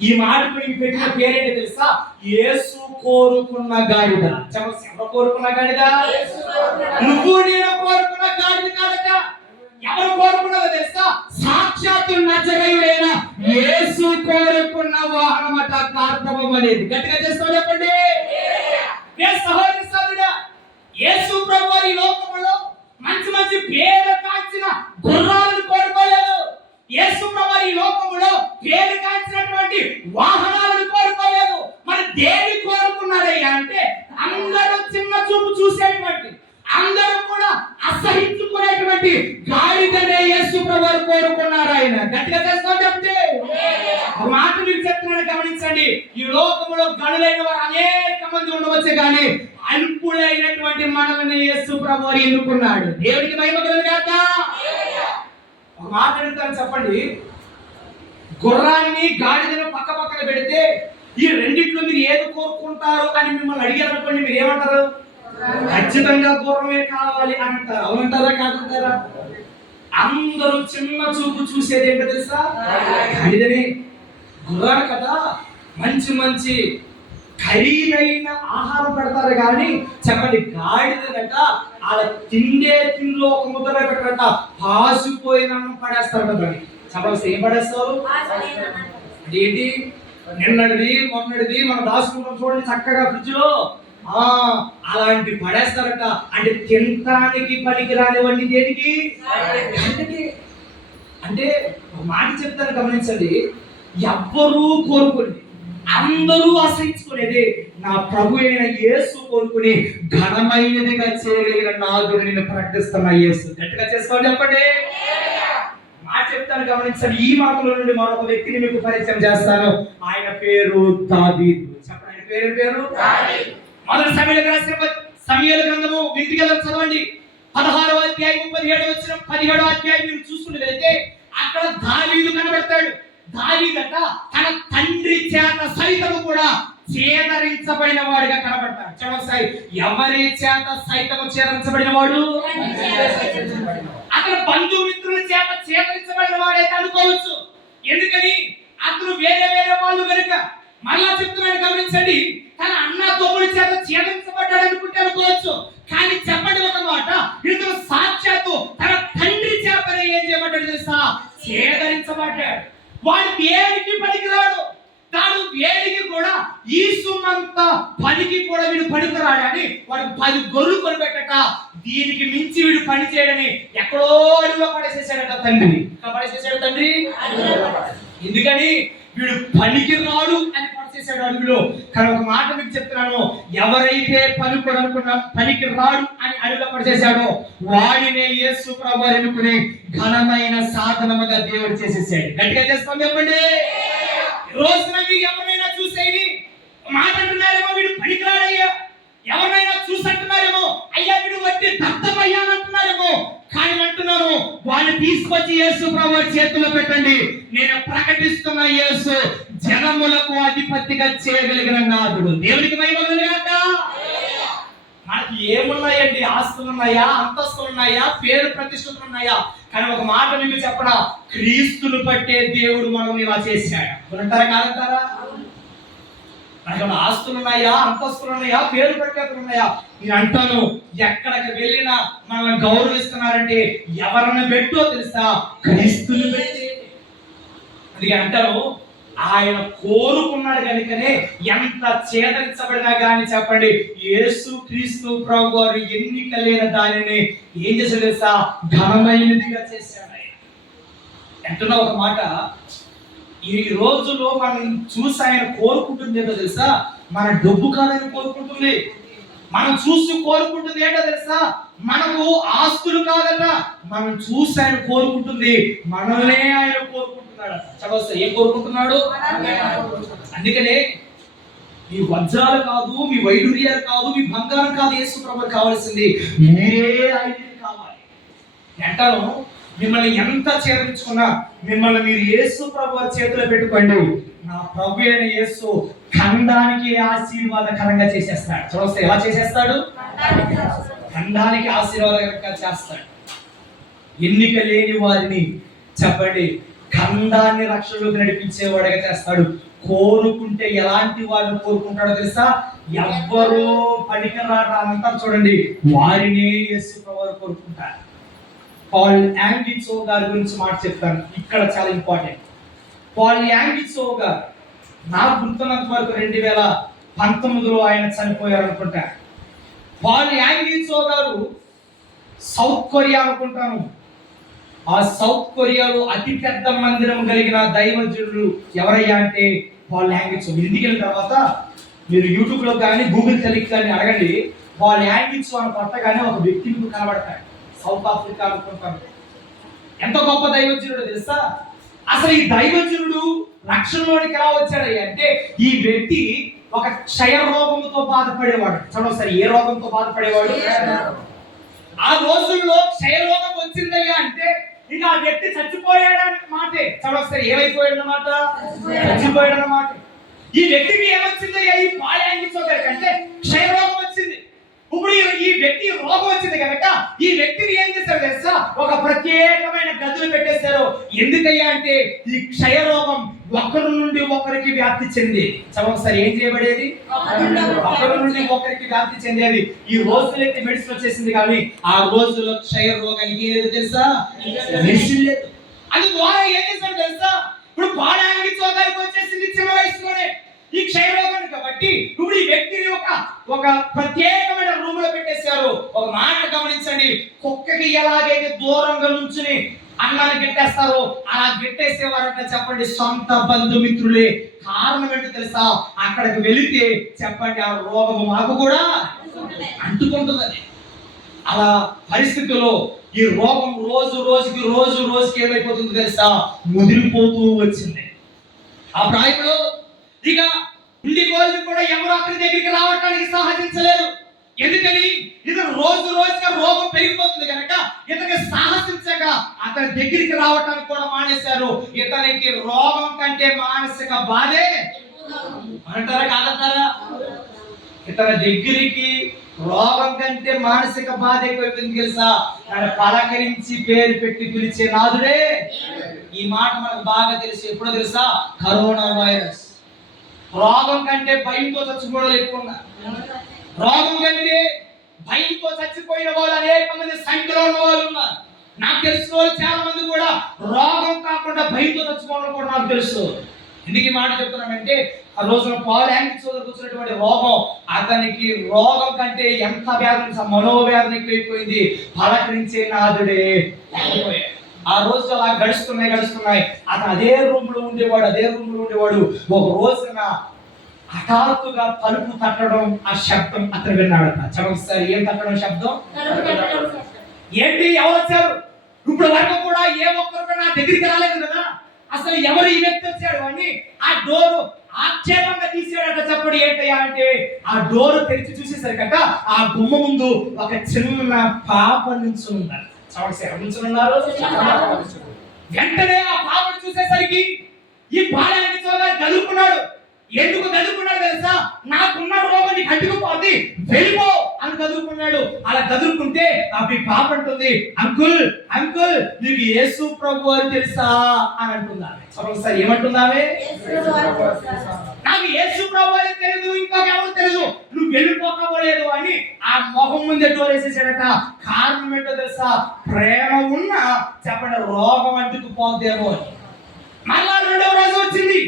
ఈ మాటకు నీకు పెట్టిన పేరేంటి తెలుసా? యేసు కోరుకున్న గాడిద. ఎవరు కోరుకున్న గాడిద? నువ్వు నేను కోరుకున్న గాడిద కాదట. ఎవరు కోరుకున్నదో తెలుసా? సాక్షాత్తు నజరేయుడైన యేసు కోరుకున్న వాహనమట కార్తవం అనేది. గట్టిగా చేస్తావు చెప్పండి. సహోదరి సహోదరుడా, యేసు ప్రభువు ఈ లోకంలో మంచి మంచి పేరు కాంచిన గుర్రాలను కోరుకోలేదు. యేసు ప్రభువు ఈ లోకంలో పేరు కాంచినటువంటి వాహనాలను కోరుకోలేదు. మరి దేని కోరుకున్నారయ్యా అంటే, అందరూ చిన్న చూపు చూసేటువంటి, అందరూ కూడా అసహించుకునేటువంటి గాడిదనే యేసు ప్రభువు కోరుకున్నారు. ఆయన గట్టిగా చేస్తాం చెప్తే మాట మీరు చెప్తున్నాను గమనించండి. ఈ లోకంలో గనులైన వారు అనేక మంది ఉండవచ్చు, కానీ అల్పుడైనటువంటి మనల్ని యేసు ప్రభువు ఎన్నుకున్నాడు. దేవుడికి మహిమ కలుగును గాక. ఒక మాట అడుగుతాను చెప్పండి. గుర్రాన్ని గాడిదను పక్క పక్కన పెడితే ఈ రెండిట్లో మీరు ఏది కోరుకుంటారు అని మిమ్మల్ని అడిగారనుకోండి, మీరు ఏమంటారు? ఖచ్చితంగా గుర్రమే కావాలి అంటారు. అవునంటారా కాదంటారా? అందరూ చిన్న చూపు చూసేది ఏంటో తెలుసా? గాడిదనే. గుర్రాలు కదా మంచి మంచి ఖరీదైన ఆహారం పెడతారు, కానీ చెప్పండి గాడిదనట అలా తిండిలో ఒక ముద్దలో పెట్టారట, పాసిపోయిన పడేస్తారు కదా. చెప్పండి ఏం పడేస్తారు? ఏంటి? నిన్నటిది మొన్నటిది మనం దాచుకుంటాం చూడండి చక్కగా ఫ్రిడ్జ్ లో, అలాంటి పడేస్తారట. అంటే తినటానికి పనికి రానివ్వండి. దేనికి? అంటే మాట చెప్తాను గమనించండి. ఎవ్వరూ కోరుకోండి, అందరూ ఆశ్రయించుకునేది నా ప్రభు అయిన యేసు కోరుకుని ఘనమైనదిగా చేయగలిగిన నాదుడు నిన్ను ప్రకటిస్తున్న యేసు. గట్టిగా చేసుకోండి చెప్పండి. మాట చెప్తాను గమనించండి. ఈ మాటలో నుండి మరొక వ్యక్తిని మీకు పరిచయం చేస్తాను. ఆయన పేరు దావీదు. చెప్పండి ఆయన పేరు దావీదు. మొదటి సమూయేలు గ్రంథము ఇంటికి చదవండి. 16వ అధ్యాయం 17వ వచనం, 17వ అధ్యాయం మీరు చూసుకున్నట్లయితే అక్కడ దావీదు కనబడతాడు. దావీదట తన తండ్రి చేత సైతము కూడా చేదరించబడిన వాడిగా కనబడతాడు. చూడండి, ఎవరి చేత సైతము చేదరించబడిన వాడు? అతను బంధుమిత్రుల చేత చేదరించబడిన వాడైతే అనుకోవచ్చు. ఎందుకని? అతను వేరే వేరే వాళ్ళు కనుక. మళ్ళా చెప్తున్నాను గమనించండి. తన అన్న తమ్ముడి చేత చేదరించబడ్డాడు అనుకుంటే అనుకోవచ్చు, కానీ చెప్పండి ఒక మాట, ఇతను సాక్షాత్తు తన తండ్రి చేతనే ఏం చేయబడ్డాడు తెలుసా? చేదరించబడ్డాడు. వాడు దేనికి పనికిరాడు, తాను వేడికి కూడా ఈ సుమంత పనికి కూడా వీడు పనికిరాడు అని వాడు 10 గొర్రెలు కొనిపెట్టట. దీనికి మించి వీడు పని చేయడని ఎక్కడో అడుగులో పడేసేసాడట తండ్రి. పడేసేసాడు తండ్రి. ఎందుకని? వీడు పనికి రాడు అని పడేసేసాడు అడుగులో. కానీ ఒక మాట మీకు చెప్తున్నాను, ఎవరైతే పనికి రాడు అని అడుగులో పడేసాడో వాడినే యేసు ప్రభువు అనుకుని ఘనమైన సాధనముగా దేవుడు చేసేసాడు. గట్టిగా చేసుకోండి చెప్పండి. రోజున మీరు ఎవరైనా చూసేది మాట అంటున్నారేమో, వీడు పనికిరాడయ్యా. ఎవరైనా చూసంటున్నారేమో, అయ్యా వీడు వట్టి దత్తమయ్యా అంటున్నారేమో, కానీ అంటున్నాను వాళ్ళు తీసుకొచ్చి యేసు ప్రభువు చేతిలో పెట్టండి. నేను ప్రకటిస్తున్న యేసు జనములకు అధిపతిగా చేయగలిగిన నాదుడు. దేవునికి మహిమ కలుగుగాక. మనకి ఏమున్నాయండి? ఆస్తులు ఉన్నాయా, అంతస్తులు ఉన్నాయా, పేరు ప్రతిష్టలు ఉన్నాయా? కానీ ఒక మాట మీకు చెప్పడా, క్రీస్తును పట్టే దేవుడు మనం ఇలా చేశాడు. అంటారా కాదంటారా? మనకి ఆస్తులు ఉన్నాయా, అంతస్తులు ఉన్నాయా, పేరు ప్రఖ్యాతులు ఉన్నాయా? నేను అంటాను, ఎక్కడికి వెళ్ళినా మనం గౌరవిస్తున్నారంటే ఎవరిని పెట్టో తెలుసా? క్రీస్తుని పెట్టి. అందుకే అంటారు, ఆయన కోరుకున్నాడు కనుకనే ఎంత ఛేదించబడినా కానీ చెప్పండి, యేసు క్రీస్తు ప్రభు వారు ఎన్నిక లేని దానిని ఏం చేశాడు తెలుసా? ఘనమైనదిగా చేశాడు ఆయన. అంటున్నా ఒక మాట, ఈ రోజులో మనం చూసి ఆయన కోరుకుంటుంది ఏంటో తెలుసా? మన డబ్బు కాదని కోరుకుంటుంది. మనం చూసి కోరుకుంటుంది ఏంటో తెలుసా? మనకు ఆస్తులు కాదట, మనం చూసి ఆయన కోరుకుంటుంది మనల్నే ఆయన కోరుకుంటున్నాడు. చదవస్తా, ఏం కోరుకుంటున్నాడు? అందుకనే మీ వజ్రాలు కాదు, మీ వైడూర్యాలు కాదు, మీ బంగారం కాదు యేసు ప్రభువుకి కావాల్సింది, మీరే ఆయనకి కావాలి. అంటాను, మిమ్మల్ని ఎంత చేర్చుకున్నా మిమ్మల్ని మీరు యేసు ప్రభు చేతిలో పెట్టుకోండి, నా ప్రభు అయిన యేసు ఖండానికి ఆశీర్వాదకరంగా చేసేస్తాడు. చూస్తే ఎలా చేసేస్తాడు? ఖండానికి ఆశీర్వాదకరంగా చేస్తాడు. ఎన్నిక లేని వారిని చెప్పండి ఖండాన్ని రక్షణలోకి నడిపించేవాడిగా చేస్తాడు. కోరుకుంటే ఎలాంటి వారిని కోరుకుంటాడో తెలుసా? ఎవ్వరూ పనికిరారు అంతా చూడండి, వారినే యేసు ప్రభు కోరుకుంటారు. పాల్ యాంగిచో గారి గురించి మాట చెప్తాను, ఇక్కడ చాలా ఇంపార్టెంట్. పాల్ యాంగిచో గారు నాకు గుర్తున్నంత వరకు 2019లో ఆయన చనిపోయారు అనుకుంటా. పాల్ యాంగిచో గారు సౌత్ కొరియా అనుకుంటాను, ఆ సౌత్ కొరియాలో అతి పెద్ద మందిరం కలిగిన దైవజనుడు ఎవరయ్యా అంటే పాల్ యాంగిచో. మీరు ఇంటికి వెళ్ళిన తర్వాత మీరు యూట్యూబ్లో కానీ గూగుల్ తెలికి కానీ అడగండి, పాల్ యాంగిచో అని కొట్టగానే ఒక వ్యక్తి మీకు కనబడతాడు. సౌత్ ఆఫ్రికా అనుకుంటాను. ఎంత గొప్ప దైవజనుడు తెలుసా? అసలు ఈ దైవజనుడు రక్షణలోనికి ఎలా వచ్చాడయ్యా అంటే, ఈ వ్యక్తి ఒక క్షయ రోగంతో బాధపడేవాడు. చూడండి, ఏ రోగంతో బాధపడేవాడు? ఆ రోజుల్లో క్షయ రోగం వచ్చిందయ్యా అంటే ఇక ఆ వ్యక్తి చచ్చిపోయాడని మాటే. చూడండి, ఏమైపోయాడు అన్నమాట? చచ్చిపోయాడు అన్నమాట. ఈ వ్యక్తికి ఏమొచ్చిందయ్యా? ఈ పాల్ యాంగిచో గారికి అంటే క్షయ రోగం వచ్చింది. ఇప్పుడు ఈ వ్యక్తి రోగం వచ్చింది కనుక ఈ వ్యక్తిని ఏం చేశారు తెలుసా? ఒక ప్రత్యేకమైన గదులు పెట్టేశారు. ఎందుకయ్యా అంటే ఈ క్షయ రోగం ఒకరి నుండి ఒకరికి వ్యాప్తి చెంది. ఒకసారి ఏం చేయబడేది? ఒకరి నుండి ఒకరికి వ్యాప్తి చెందేది. ఈ రోజులైతే మెడిసిన్ వచ్చేసింది, కానీ ఆ రోజుల్లో క్షయ రోగానికి ఏది తెలుసా? మెడిసిన్ లేదు. అది ద్వారా ఏం చేశారు తెలుసా? ఇప్పుడు పాల్ యాంగిచో గారికి వచ్చేసింది చిన్న వయసులోనే ఈ క్షయ రోగాన్ని. కాబట్టి ఇప్పుడు ఈ వ్యక్తిని ఒక ప్రత్యేకమైన రూమ్ లో పెట్టేశారు. ఒక మాట గమనించండి, కుక్కకి ఎలాగైతే దూరంగా నుంచుని అన్నాన్ని గెట్టేస్తారో అలా గెట్టేసేవారంట చెప్పండి సొంత బంధుమిత్రులే. కారణం ఏంటో తెలుసా? అక్కడికి వెళితే చెప్పండి ఆ రోగము మాకు కూడా అంటుకుంటుంది. అలా పరిస్థితుల్లో ఈ రోగం రోజు రోజుకి ఏమైపోతుంది తెలుసా? ముదిరిపోతూ వచ్చింది. ఆ ప్రాయంలో ఇక ఇంటి రోజు కూడా ఎవరు అతని దగ్గరికి రావడానికి సాహసించలేదు. ఎందుకని? ఇది రోజుగా రోగం పెరిగిపోతుంది కనుక ఇతనికి సాహసించక అతని దగ్గరికి రావడానికి కూడా మానేశారు. ఇతనికి రోగం కంటే మానసిక బాధే అంటారా కాదంటారా? ఇతని దగ్గరికి రోగం కంటే మానసిక బాధ ఎక్కువైపోయింది తెలుసా? నన్ను పలకరించి పేరు పెట్టి పిలిచే నాదుడే. ఈ మాట మనకు బాగా తెలుసు. ఎప్పుడో తెలుసా? Corona virus. రోగం కంటే భయంతో చచ్చిపోవడం ఎక్కువ ఉన్నారు. రోగం కంటే భయంతో చచ్చిపోయిన వాళ్ళు అనేక మంది సంఖ్యలో ఉన్న వాళ్ళు ఉన్నారు. నాకు తెలిసిన వాళ్ళు చాలా మంది కూడా రోగం కాకుండా భయంతో చచ్చిపోవడం కూడా నాకు తెలుసు. ఎందుకు ఈ మాట చెప్తున్నానంటే, ఆ రోజున పాల్ యాంగిచో వచ్చినటువంటి రోగం అతనికి రోగం కంటే ఎంత వ్యాధి, మనోవ్యాధి ఎక్కువైపోయింది. పలకరించే నాదుడే లేకపోయాడు. ఆ రోజు అలా గడుస్తున్నాయి. అతను అదే రూమ్ లో ఉండేవాడు. ఒక రోజున హఠాత్తుగా తలుపు తట్టడం, ఆ శబ్దం అతను విన్నాడట. చమత్సారి ఏం తట్టడం శబ్దం? ఏంటి, ఎవరు వచ్చారు? ఇప్పుడు వరకు కూడా ఏ ఒక్కరు నా దగ్గరికి రాలేదు కదా, అసలు ఎవరు ఈ వ్యక్తి వచ్చాడు అని ఆ డోరు ఆక్షేపంగా తీసేవాడట. చెప్పండి ఏంటయ్యా అంటే, ఆ డోరు తెరిచి చూసేసరికట ఆ గుమ్మ ముందు ఒక చిన్న పాప నిల్చున్నారు. వెంటనే ఆ పాపను చూసేసరికి ఈ పాల్ యాంగిచో గారు గదులుకున్నాడు. ఎందుకు గదులుకున్నాడు తెలుసా? నాకున్న రోగం నీకు అంటుకుపోద్ది, వెళ్ళిపో అని గదురుకున్నాడు. అలా గదురుకుంటే అప్పుడు పాప అంటుంది, అంకుల్ అంకుల్ నీకు యేసు ప్రభు అని తెలుసా అని అంటున్నాను. ఒకసారి ఏమంటున్నావే, నాకు యేసు ప్రభు అని తెలియదు, ఇంకొకెవరు తెలియదు, నువ్వు వెళ్ళిపోకపోలేదు అని ఆ మొహం ముందే డోరేసేసాడట. కారణం ఏంటో తెలుసా, ప్రేమ ఉన్న చెప్పండి రోగం అంటుకుపోద్దేమో అని. మళ్ళా రెండవ రోజు వచ్చింది.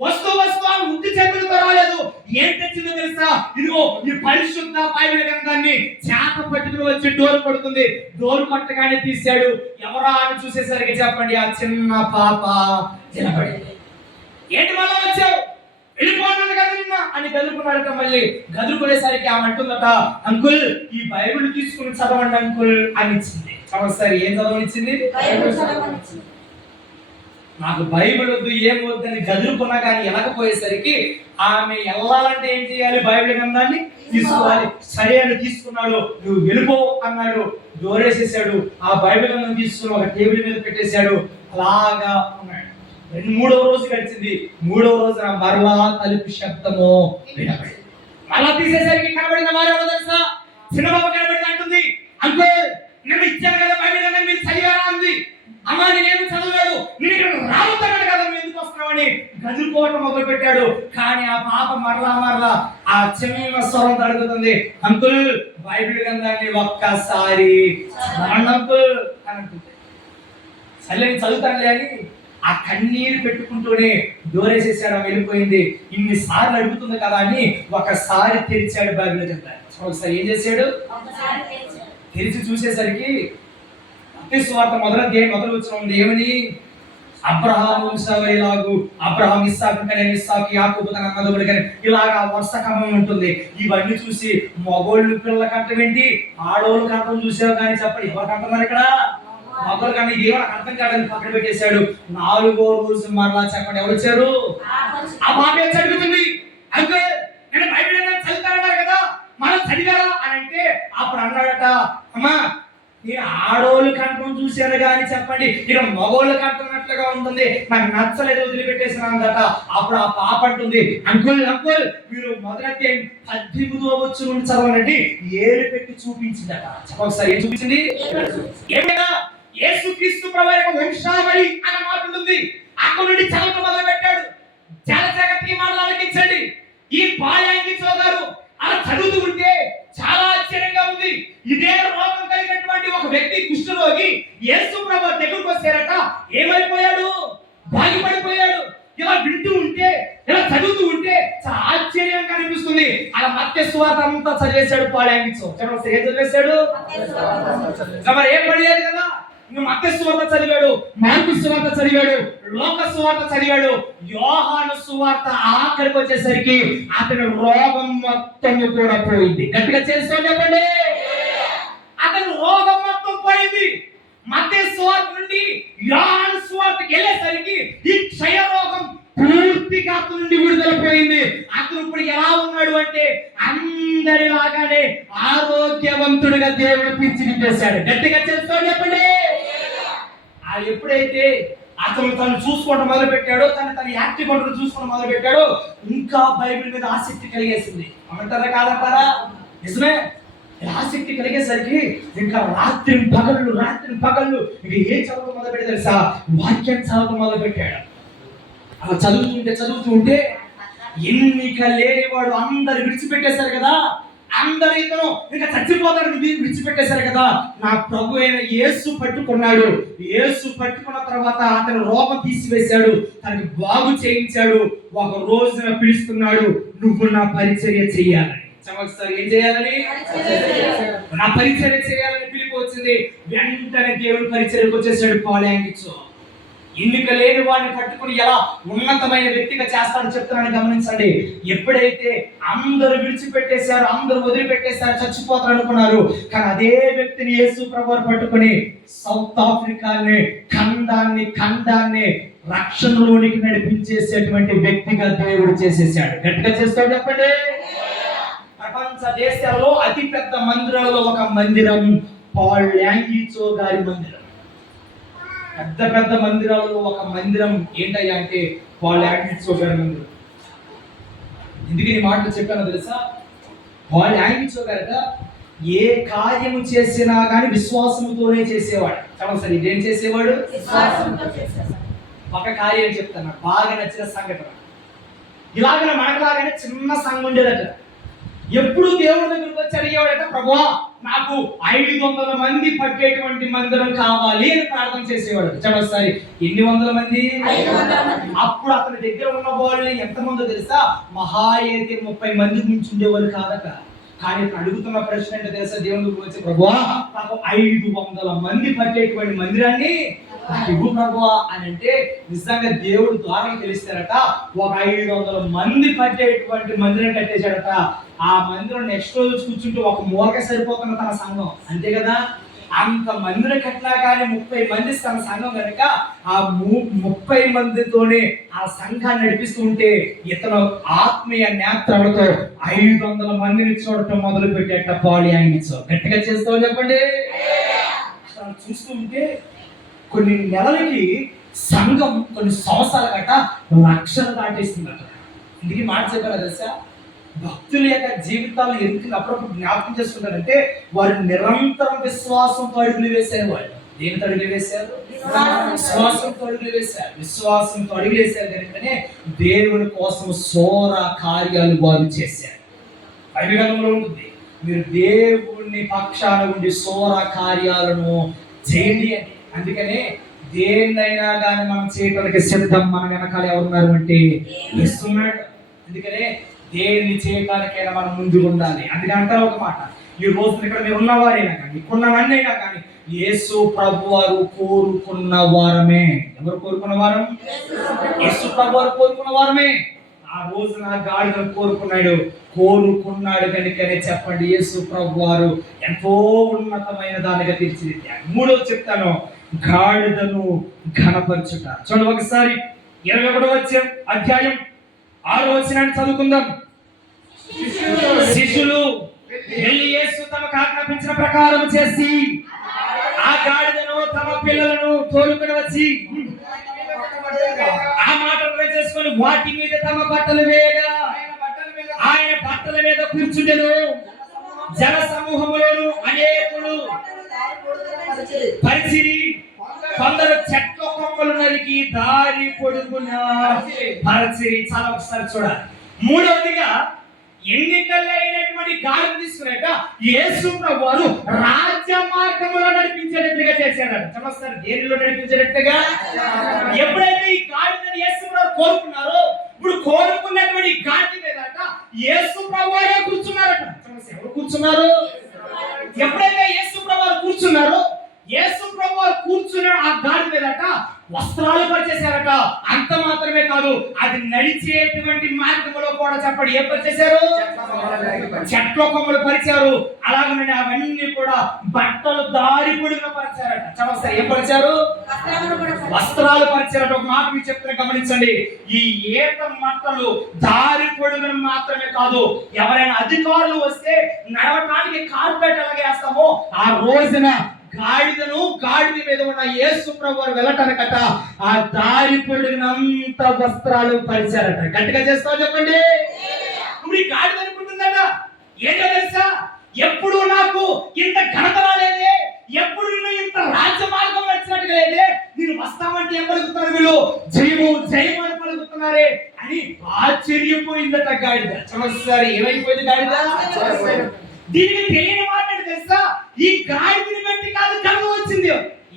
వస్తూ ఆమె ఉట్టి చేతులతో రాలేదు. ఏం తెచ్చిందో తెలుసా, ఇదిగో ఈ పరిశుద్ధ బైబిల్ గ్రంథాన్ని చేత పట్టుకుని వచ్చి డోరు కొడుతుంది. డోరు కొట్టగానే తీశాడు. ఎవరా అని చూసేసరికి చెప్పండి ఆ చిన్న పాప నిలబడింది. ఏంటి మళ్ళా వచ్చావు, వెళ్ళిపోతున్నాను కదా నిన్న అని గదురుకున్నాడట. మళ్ళీ గదురుకునేసరికి ఆమె అంటుందట, అంకుల్ ఈ బైబిల్ తీసుకుని చదవండి అంకుల్ అని ఇచ్చింది. ఒకసారి ఏం చదవనిచ్చింది, నాకు బైబిల్ వద్దు ఏం వద్దు అని గదురుకున్నా కానీ వెళ్ళకపోయేసరికి ఆమె వెళ్ళాలంటే ఏం చేయాలి, బైబిల్ గ్రంథాన్ని తీసుకోవాలి. సరే అని తీసుకున్నాడు. నువ్వు వెళ్ళిపో అన్నాడు. డోరేసేసాడు. ఆ బైబిల్ గ్రంథం తీసుకుని ఒక టేబుల్ మీద పెట్టేశాడు. అలాగా ఉన్నాడు. మూడవ రోజు గడిచింది. మూడవ రోజున మరలా తలుపు శబ్దము వినబడింది. మళ్ళా తీసేసరికి కనబడిన వారు తెలుసా, చిన్నబాబు కనబడింది. అంటుంది, అంకుల్ నేను ఇచ్చాను కదా బైబిల్ గ్రంథం, మీరు చదివారా అంది. అమ్మా నేనేమి చదవలేదు, నేను ఇక్కడ రాబోతున్నాడు కదా, నువ్వు ఎందుకు వస్తున్నావని గదురుకోవటం మొదలు పెట్టాడు. కానీ ఆ పాప మరలా ఆ చిన్న స్వరం అడుగుతుంది, అంకుల్ బైబిల్ గ్రంథాన్ని ఒక్కసారి అంకుల్ అని అంటుంది. సరే నేను చదువుతానులే అని ఆ కన్నీరు పెట్టుకుంటూనే డోరేసేసాడు. వెళ్ళిపోయింది. ఇన్నిసార్లు అడుగుతుంది కదా అని ఒకసారి తెరిచాడు బైబిల్ గ్రంథాన్ని. ఒకసారి ఏం చేశాడు, తెరిచి చూసేసరికి సువార్త మొదలు వచ్చిన ఉంది. ఏమని, అబ్రహాము వంశావళిలాగు అబ్రహాం ఇస్సాకు కనే ఇస్సాకు యాకోబు తన అన్నదమ్ముడు కనే ఇలాగా వరుస క్రమం ఉంటుంది. ఇవన్నీ చూసి మగోళ్ళు పిల్లల కంటం ఏంటి, ఆడోళ్ళు కంటం చూసావు కానీ చెప్పండి ఎవరు కంటున్నారు ఇక్కడ, మగోళ్ళు కానీ ఇది ఏమైనా అర్థం కాదని పక్కన పెట్టేశాడు. 4వ రోజు మరలా చెప్పండి ఎవరు వచ్చారు, ఆ పాప ఏం చదువుతుంది, అంకుల్ నేను బైబిల్ చదువుతానన్నారు కదా మనం చదివారా అని అంటే అప్పుడు అన్నాడట, అమ్మా నేను ఆడోళ్ళు కంఠం చూశాను కానీ చెప్పండి ఇక మగోళ్ళు కంటున్నట్లుగా ఉంటుంది, నాకు నచ్చలేదు వదిలిపెట్టేసిన అందట. అప్పుడు ఆ పాప అంటుంది, అంకుల్ అంకుల్ మీరు మొదటి 18వ వచనం నుండి చదవండి. ఏలు పెట్టి చూపించిందట. ఒకసారి ఏం చూపించింది, ఏమైనా యేసుక్రీస్తు ప్రభువు యొక్క వంశావళి అన్న మాట ఉంటుంది. అక్కడ నుండి చదవడం మొదలు పెట్టాడు. చాలా జాగ్రత్తగా మాటలు ఆలకించండి. ఈ పాయాంగి చోదారు అలా చదువుతూ ఉంటే చాలా ఆశ్చర్యంగా ఉంది. ఇదే రోగం కలిగినటువంటి ఒక వ్యక్తి కుష్ఠరోగి యేసు ప్రభువు దగ్గరకు వచ్చారట. ఏమైపోయాడు, బాగుపడిపోయాడు. ఇలా వింటూ ఉంటే ఇలా చదువుతూ ఉంటే చాలా ఆశ్చర్యంగా అనిపిస్తుంది. అలా మత్తయి సువార్త అంతా చదివేశాడు. పాయాంగిచో ఏం చదివేశాడు, మరి ఏం పడేది కదా. మత్తయి సువార్త చదివాడు, మార్కు సువార్త చదివాడు, లోక సువార్త చదివాడు, యోహాను సువార్త ఆఖరికి వచ్చేసరికి అతని రోగం మొత్తం కూడా పోయింది. గట్టిగా చేస్తాను చెప్పండి, అతని రోగం మొత్తం పోయింది. మత్తయి సువార్త నుండి యోహాను సువార్తకి వెళ్ళేసరికి ఈ క్షయ రోగం పూర్తిగా అతని నుండి విడుదలపోయింది. అతను ఇప్పుడు ఎలా ఉన్నాడు అంటే అందరిలాగానే ఆరోగ్యవంతుడిగా దేవుడు తీర్చిదిద్దేశాడు. గట్టిగా చేస్తాడు చెప్పండి. ఎప్పుడైతే అతను తను చూసుకోవడం మొదలు పెట్టాడో, తన యాక్టివ్ కంట్రోల్ చూసుకోవడం మొదలు పెట్టాడో, ఇంకా బైబిల్ మీద ఆసక్తి కలిగేసింది. అమంటారా కాదంటారా, నిజమే. ఆసక్తి కలిగేసరికి ఇంకా రాత్రి పగళ్ళు ఇక ఏం చదవడం మొదలు పెట్టి తెలుసా, వాక్యాన్ని చదవడం మొదలు పెట్టాడు. అలా చదువుతూ ఉంటే ఎన్నిక లేనివాడు అందరు విడిచిపెట్టేశారు కదా, అందరు ఇతను ఇంకా చచ్చిపోతాడు విడిచిపెట్టేశారు కదా. నా ప్రభు అయిన యేసు పట్టుకున్నాడు. యేసు పట్టుకున్న తర్వాత అతను రోగం తీసివేశాడు, తనకి బాగు చేయించాడు. ఒక రోజున పిలుస్తున్నాడు, నువ్వు నా పరిచర్య చెయ్యాలని. సంవత్సరం ఏం చేయాలని, నా పరిచర్య చేయాలని పిలుపు వచ్చింది. వెంటనే దేవుడు పరిచర్యకు వచ్చేసాడు. పాలయాంగిచో ఎన్నిక లేని వాడిని పట్టుకుని ఎలా ఉన్నతమైన వ్యక్తిగా చేస్తాడని చెప్తున్నాను గమనించండి. ఎప్పుడైతే అందరూ విడిచిపెట్టేశారు, అందరూ వదిలిపెట్టేశారు, చచ్చిపోతారు అనుకున్నారు, కానీ అదే వ్యక్తిని యేసు ప్రభువు పట్టుకుని సౌత్ ఆఫ్రికాని ఖండాన్ని రక్షణలోనికి నడిపించేసేటువంటి వ్యక్తిగా దేవుడు చేసేసాడు. గట్టిగా చేస్తాడు చెప్పండి. ప్రపంచ దేశాల్లో అతి పెద్ద మందిరాలలో ఒక మందిరం పాలయాంగిచో గారి మందిరం. పెద్ద మందిరాలలో ఒక మందిరం ఏంటయ్యా అంటే పాలయాంగిచో గారి మందిరం. ఎందుకు ఈ మాటలు చెప్పానో తెలుసా, పాలయాంగిచో గారట ఏ కార్యము చేసినా కానీ విశ్వాసముతోనే చేసేవాడు. చాలా సరే ఇదేం చేసేవాడు? ఒక కార్యం చెప్తాను, నాకు బాగా నచ్చిన సంఘటన. ఇలాగనే మనకులాగానే చిన్న సంఘం ఉండేదట. ఎప్పుడు దేవుడి దగ్గరికి వచ్చి అడిగేవాడట, ప్రభువా నాకు 500 మంది పట్టేటువంటి మందిరం కావాలి అని ప్రార్థన చేసేవాడు. ఒకసారి ఎన్ని వందల మంది? అప్పుడు అతని దగ్గర ఉన్న వాళ్ళు ఎంతమందో తెలుసా? మహా అయితే 30 మంది గురించి ఉండేవాళ్ళు కాదట. కానీ ఇప్పుడు అడుగుతున్న ప్రశ్న ఏంటో తెలుసా? దేవుని దగ్గరికి వచ్చి, ప్రభువా నాకు 500 మంది పట్టేటువంటి మందిరాన్ని నాకు ఇవ్వు ప్రభువా అని అంటే, నిజంగా దేవుడు ద్వారం తెలిస్తారట. ఒక 500 మంది పట్టేటువంటి మందిరం కట్టేశాడట. ఆ మందిరం నెక్స్ట్ రోజు కూర్చుంటే ఒక మూలక సరిపోతున్న తన సంఘం, అంతే కదా. అంత మందిరం కట్టినా కానీ 30 మంది తన సంఘం కనుక ఆ 30 మందితోనే ఆ సంఘాన్ని నడిపిస్తూ ఉంటే ఇతను ఆత్మీయ నేత్రాలతో 500 మందిని చూడటం మొదలు పెట్టేట. పాలి ఆయన గట్టిగా చేస్తావు చెప్పండి. అసలు చూస్తూ ఉంటే కొన్ని నెలలకి సంఘం కొన్ని సంవత్సరాల గట లక్షలు దాటేస్తుందట. ఇందుకే మాట చెప్పారా తెలుసా? భక్తుల యొక్క జీవితాలు ఎందుకు అప్పుడప్పుడు జ్ఞాపకం చేసుకుంటారంటే, వారు నిరంతరం విశ్వాసంతో అడుగులు వేశారు. వాళ్ళు దేనితో అడుగులు వేశారు? విశ్వాసంతో అడుగులు వేశారు. విశ్వాసంతో అడుగులు వేశారు కనుకనే దేవుని కోసం శోర కార్యాలు వారు చేశారు. బైబిల్లో ఉంటుంది, మీరు దేవుని పక్షాన ఉండి శోర కార్యాలను చేయండి అని. అందుకనే దేన్నైనా కానీ మనం చేయడానికి సిద్ధం. మన వెనకాల ఎవరున్నారు అంటే ఇస్తున్నాడు. అందుకనే దేన్ని చేయడానికైనా మనం ముందు ఉండాలి. అందుకని అంటారు ఒక మాట, ఈ రోజు ఇక్కడ మీరు ఉన్నవారైనా కానీ ఇక్కడున్నవన్నైనా కానీ యేసు ప్రభు వారు కోరుకున్న వారమే. ఎవరు కోరుకున్న వారం? యేసు ప్రభు వారు కోరుకున్న వారమే. ఆ రోజు నా గాడిదను కోరుకున్నాడు కనుకనే చెప్పండి, యేసు ప్రభు వారు ఎంతో ఉన్నతమైన దానిగా తీర్చిదిద్దారు. మూడోది చెప్తాను, గాడిదను ఘనపరచుట. చూడండి ఒకసారి 21వ అధ్యాయం 6వ వచనాన్ని చదువుకుందాం. శిష్యులు వెళ్ళి యేసు తమకు ఆజ్ఞాపించిన ప్రకారం చేసి ఆ గాడిదను తమ పిల్లలను తోలుకొని వచ్చి ఆ మాటలు చేసుకొని వాటి మీద తమ బట్టలు వేయగా ఆయన బట్టల మీద కూర్చుండెను. జన సమూహములోను అనేకులు పరిచిరి. కొందరు చెట్ల కొమ్మలు నరికి దారి పొడుగున పరిచిరి. చాలా ఒకసారి చూడాలి. మూడవదిగా ఎన్నికలైనటువంటి గాడిద తీసుకున్నాక యేసు ప్రభు వారు రాజ్య మార్గములో నడిపించేటట్లుగా చేశాడు. సమస్తం దేనిలో నడిపించేటట్లుగా. ఎప్పుడైతే ఈ గాడిదని యేసు ప్రభు కోరుకున్నారో, ఇప్పుడు కోరుకున్నటువంటి గాడిద మీదట యేసు ప్రభు వారే కూర్చున్నారట. సమస్య ఎవరు కూర్చున్నారు? ఎప్పుడైతే యేసు ప్రభు వారు కూర్చున్నారో, యేసు ప్రభు వారు కూర్చున్న ఆ గాడిద మీదట వస్త్రాలు పరిచేశారట. అంత మాత్రమే కాదు, అది నడిచేటువంటి మార్గంలో కూడా చెప్పండి ఏం పరిచేశారు? చెట్ల కొమ్మలు పరిచారు. అలాగనే అవన్నీ కూడా బట్టలు దారి పొడుగున పరిచారట. చమత్సరి ఏం పరిచారు? వస్త్రాలు పరిచారట. ఒక మాట మీరు చెప్తున్నా గమనించండి. ఈ ఏత మట్టలు దారి పొడుగున మాత్రమే కాదు, ఎవరైనా అధికారులు వస్తే నడవటానికి కార్పెట్ ఎలాగే వేస్తామో ఆ రోజున గాడిదను గాడిద మీద ఉన్న యేసు ప్రభు వారు వెళ్ళటానికట ఆ దారి పొడిగినంత వస్త్రాలు పరిచారట. గట్టిగా చేస్తావు చెప్పండి. ఇప్పుడు ఈ గాడిద అనుకుంటుందట, ఏంటో తెలుసా, ఎప్పుడు నాకు ఇంత ఘనత రాలేదే, ఎప్పుడు ఇంత రాజ్య మార్గం వచ్చినట్టుగా లేదే, నేను వస్తామంటే ఏం పలుకుతున్నారు వీళ్ళు, జయము జయము అని పలుకుతున్నారే అని ఆశ్చర్యపోయిందట గాడిద. ఒకసారి ఏమైపోయింది గాడిద? దీనికి తెలియని మాట తెలుసా, ఈ గాడిదని బట్టి కాదు ఘనత వచ్చింది.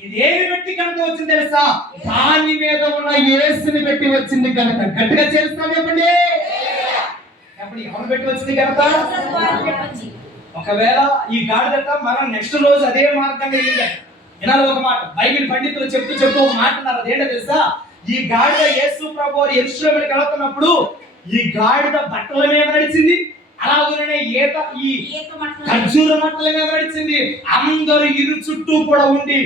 ఇదేని బట్టి ఘనత వచ్చింది తెలుసా? దాని మీద ఉన్న యేసుని బట్టి వచ్చింది ఘనత. గట్టిగా చేస్తాం చెప్పండి. ఎవరు బట్టి వచ్చింది ఘనత? ఒకవేళ ఈ గాడిదట మనం నెక్స్ట్ రోజు అదే మార్గంగా వెళ్ళింది. వినాలి ఒక మాట, బైబిల్ పండితులు చెప్తూ ఒక మాట అన్నారు. అదేంటో తెలుసా, ఈ గాడిద యేసు ప్రభు వారు యెరూషలేముకి వెళ్తున్నప్పుడు ఈ గాడిద బట్టల మీద నడిచింది. అలాగనే ఈ ఖర్జూర మట్టల మీద నడిచింది. అందరూ ఇరు చుట్టూ కూడా ఉండి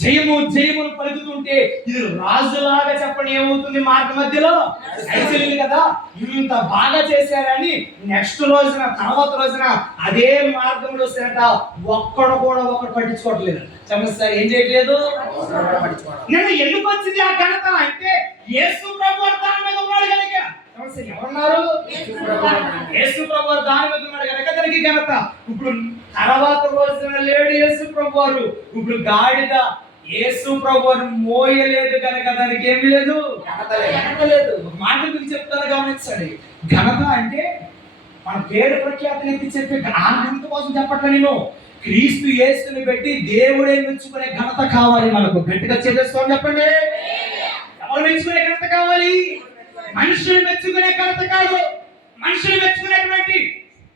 జయము జయమును పలుకుతుంటే ఇది రాజులాగా చెప్పండి ఏమవుతుంది? మార్గ మధ్యలో నడిచింది కదా. ఇంత బాగా చేశారని నెక్స్ట్ రోజున తర్వాత రోజున అదే మార్గంలో వస్తారట. ఒక్కడు కూడా ఒకటి పట్టించుకోవట్లేదు. సమస్య ఏం చేయట్లేదు. నేను ఎందుకు వచ్చింది ఆ ఘనత అంటే యేసు ప్రభు దాని మీద ఉన్నాడు కనుక. ఎవరున్నారు? యేసు ప్రభు దాని మీద ఉన్నాడు కనుక దానికి ఘనత. ఇప్పుడు తర్వాత రోజున లేడు యేసు ప్రభు వారు. ఇప్పుడు గాడిద యేసు ప్రభు వారు మోయలేదు కనుక దానికి ఏమీ లేదు, ఘనత లేదు. మాట మీకు చెప్తాను గమనించండి. ఘనత అంటే మన పేరు ప్రఖ్యాతులు ఎత్తి చెప్పే ఆ ఘనత కోసం చెప్పట్లే నేను. క్రీస్తు యేసుని పెట్టి దేవుడే మెచ్చుకునే ఘనత కావాలి మనకు. గట్టిగా చేసేస్తామని చెప్పండి. ఎవరు మెచ్చుకునే ఘనత కావాలి? మనుషులు మెచ్చుకునే ఘనత కాదు, మనుషులు మెచ్చుకునేటువంటి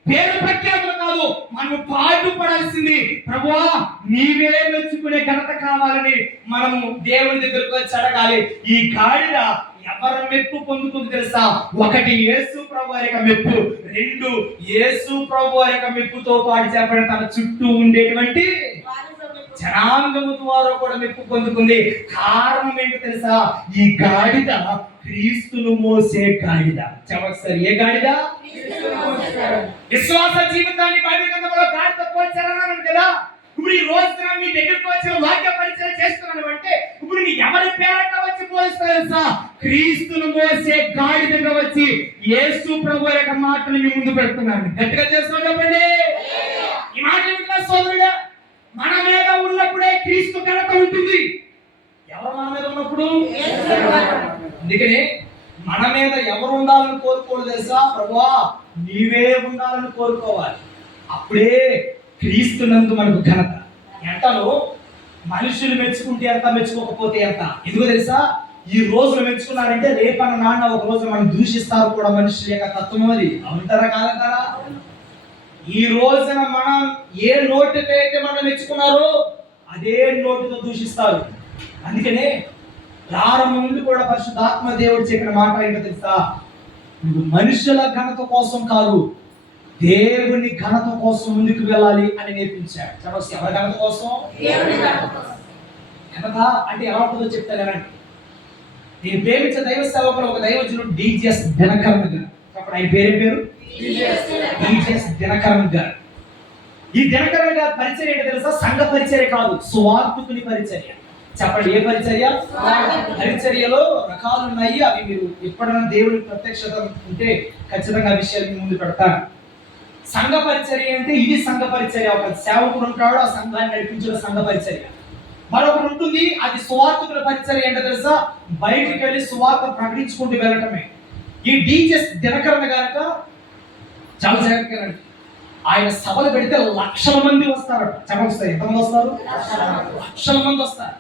పేరు ప్రఖ్యాతులు కాదు. మనము పాటుపడాల్సింది ప్రభువా నీవే మెచ్చుకునే ఘనత కావాలని మనము దేవుని దగ్గరకు వచ్చి అడగాలి. ఈ గాడిద ఎవరి మెప్పు పొందుకుంది తెలుసా? ఒకటి యేసు ప్రభు వారి యొక్క మెప్పు, రెండు యేసు ప్రభు వారి యొక్క మెప్పుతో పాటు చెప్పిన తన చుట్టూ ఉండేటువంటి జనాంగము ద్వారా కూడా మెప్పు పొందుకుంది. కారణం ఏంటో తెలుసా? ఈ గాడిద క్రీస్తును మోసే గాడిద. చెప్పండి, ఏ గాడిద? విశ్వాస జీవితాన్ని బైబిల్ గ్రంథంలో గాడిద పోల్చారన్నాను కదా. ఇప్పుడు ఈ రోజున మీ దగ్గరకు వచ్చిన వాక్య పరిచయం చేస్తున్నాను అంటే ఇప్పుడు మీ ఎవరి పేరట వచ్చి పోలిస్తారు తెలుసా? క్రీస్తును మోసే గాడిదగా వచ్చి యేసు ప్రభు యొక్క మాటలు మీ ముందు పెడుతున్నాను. గట్టిగా చేస్తున్నాం చెప్పండి. ఈ మాటలు వింటున్నా సోదరుడా, మన మీద ఉన్నప్పుడే క్రీస్తు ఘనత ఉంటుంది. ఎవరు మన మీద ఉన్నప్పుడు? అందుకనే మన మీద ఎవరు ఉండాలని కోరుకోవాలి తెలుసా? ప్రభువా నీవే ఉండాలని కోరుకోవాలి. అప్పుడే క్రీస్తునందు మనకు ఘనత. ఎంతలో మనుషులు మెచ్చుకుంటే ఎంత, మెచ్చుకోకపోతే ఎంత. ఎందుకో తెలుసా? ఈ రోజులు మెచ్చుకున్నారంటే రేపన్న నాన్న ఒక రోజు మనం దూషిస్తారు కూడా. మనుషుల యొక్క తత్వం అది. అవుతారా కాదంటారా? ఈ రోజున మనం ఏ నోటితో అయితే మనం మెచ్చుకున్నారో అదే నోటితో దూషిస్తారు. అందుకనే ప్రారంభం నుండి కూడా పరిశుద్ధాత్మ దేవుడు చెప్పిన మాట ఏంటో తెలుసా? నువ్వు మనుషుల ఘనత కోసం కాదు, దేవుని ఘనత కోసం ముందుకు వెళ్ళాలి అని నేర్పించాడు. చెప్పండి, ఎవరి ఘనత కోసం? ఘనత అంటే ఎలా ఉంటుందో చెప్తానండి. నేను ప్రేమించే దైవ సేవకులు ఒక దైవజనుడు డిజిఎస్ దినకరన్ గారు. చెప్పండి, ఆయన పేరు డిజిఎస్ దినకరన్ గారు. ఈ దినకరన్ గారి పరిచర్య ఏంటో తెలుసా? సంఘ పరిచర్య కాదు, స్వార్థకుని పరిచర్య. చెప్పండి, ఏ పరిచర్య? పరిచర్యలో రకాలు ఉన్నాయి. అవి మీరు ఎప్పుడైనా దేవుడి ప్రత్యక్షత ఉంటే ఖచ్చితంగా ఆ విషయాలు ముందు పెడతాను. సంఘ పరిచర్య అంటే ఇది సంఘ పరిచర్య. ఒక సేవకుడు ఉంటాడు, ఆ సంఘాన్ని నడిపించిన సంఘ పరిచర్య. మరొకటి ఉంటుంది, అది సువార్తికుల పరిచర్య. ఏంటో తెలుసా? బయటికి వెళ్ళి సువార్త ప్రకటించుకుంటూ వెళ్ళటమే. ఈ డిజిఎస్ దినకరన్ గారట చాలా జాగ్రత్తగా, ఆయన సభలు పెడితే లక్షల మంది వస్తారట. చెప్పొస్తాయి, ఎంతమంది వస్తారు? లక్షల మంది వస్తారు.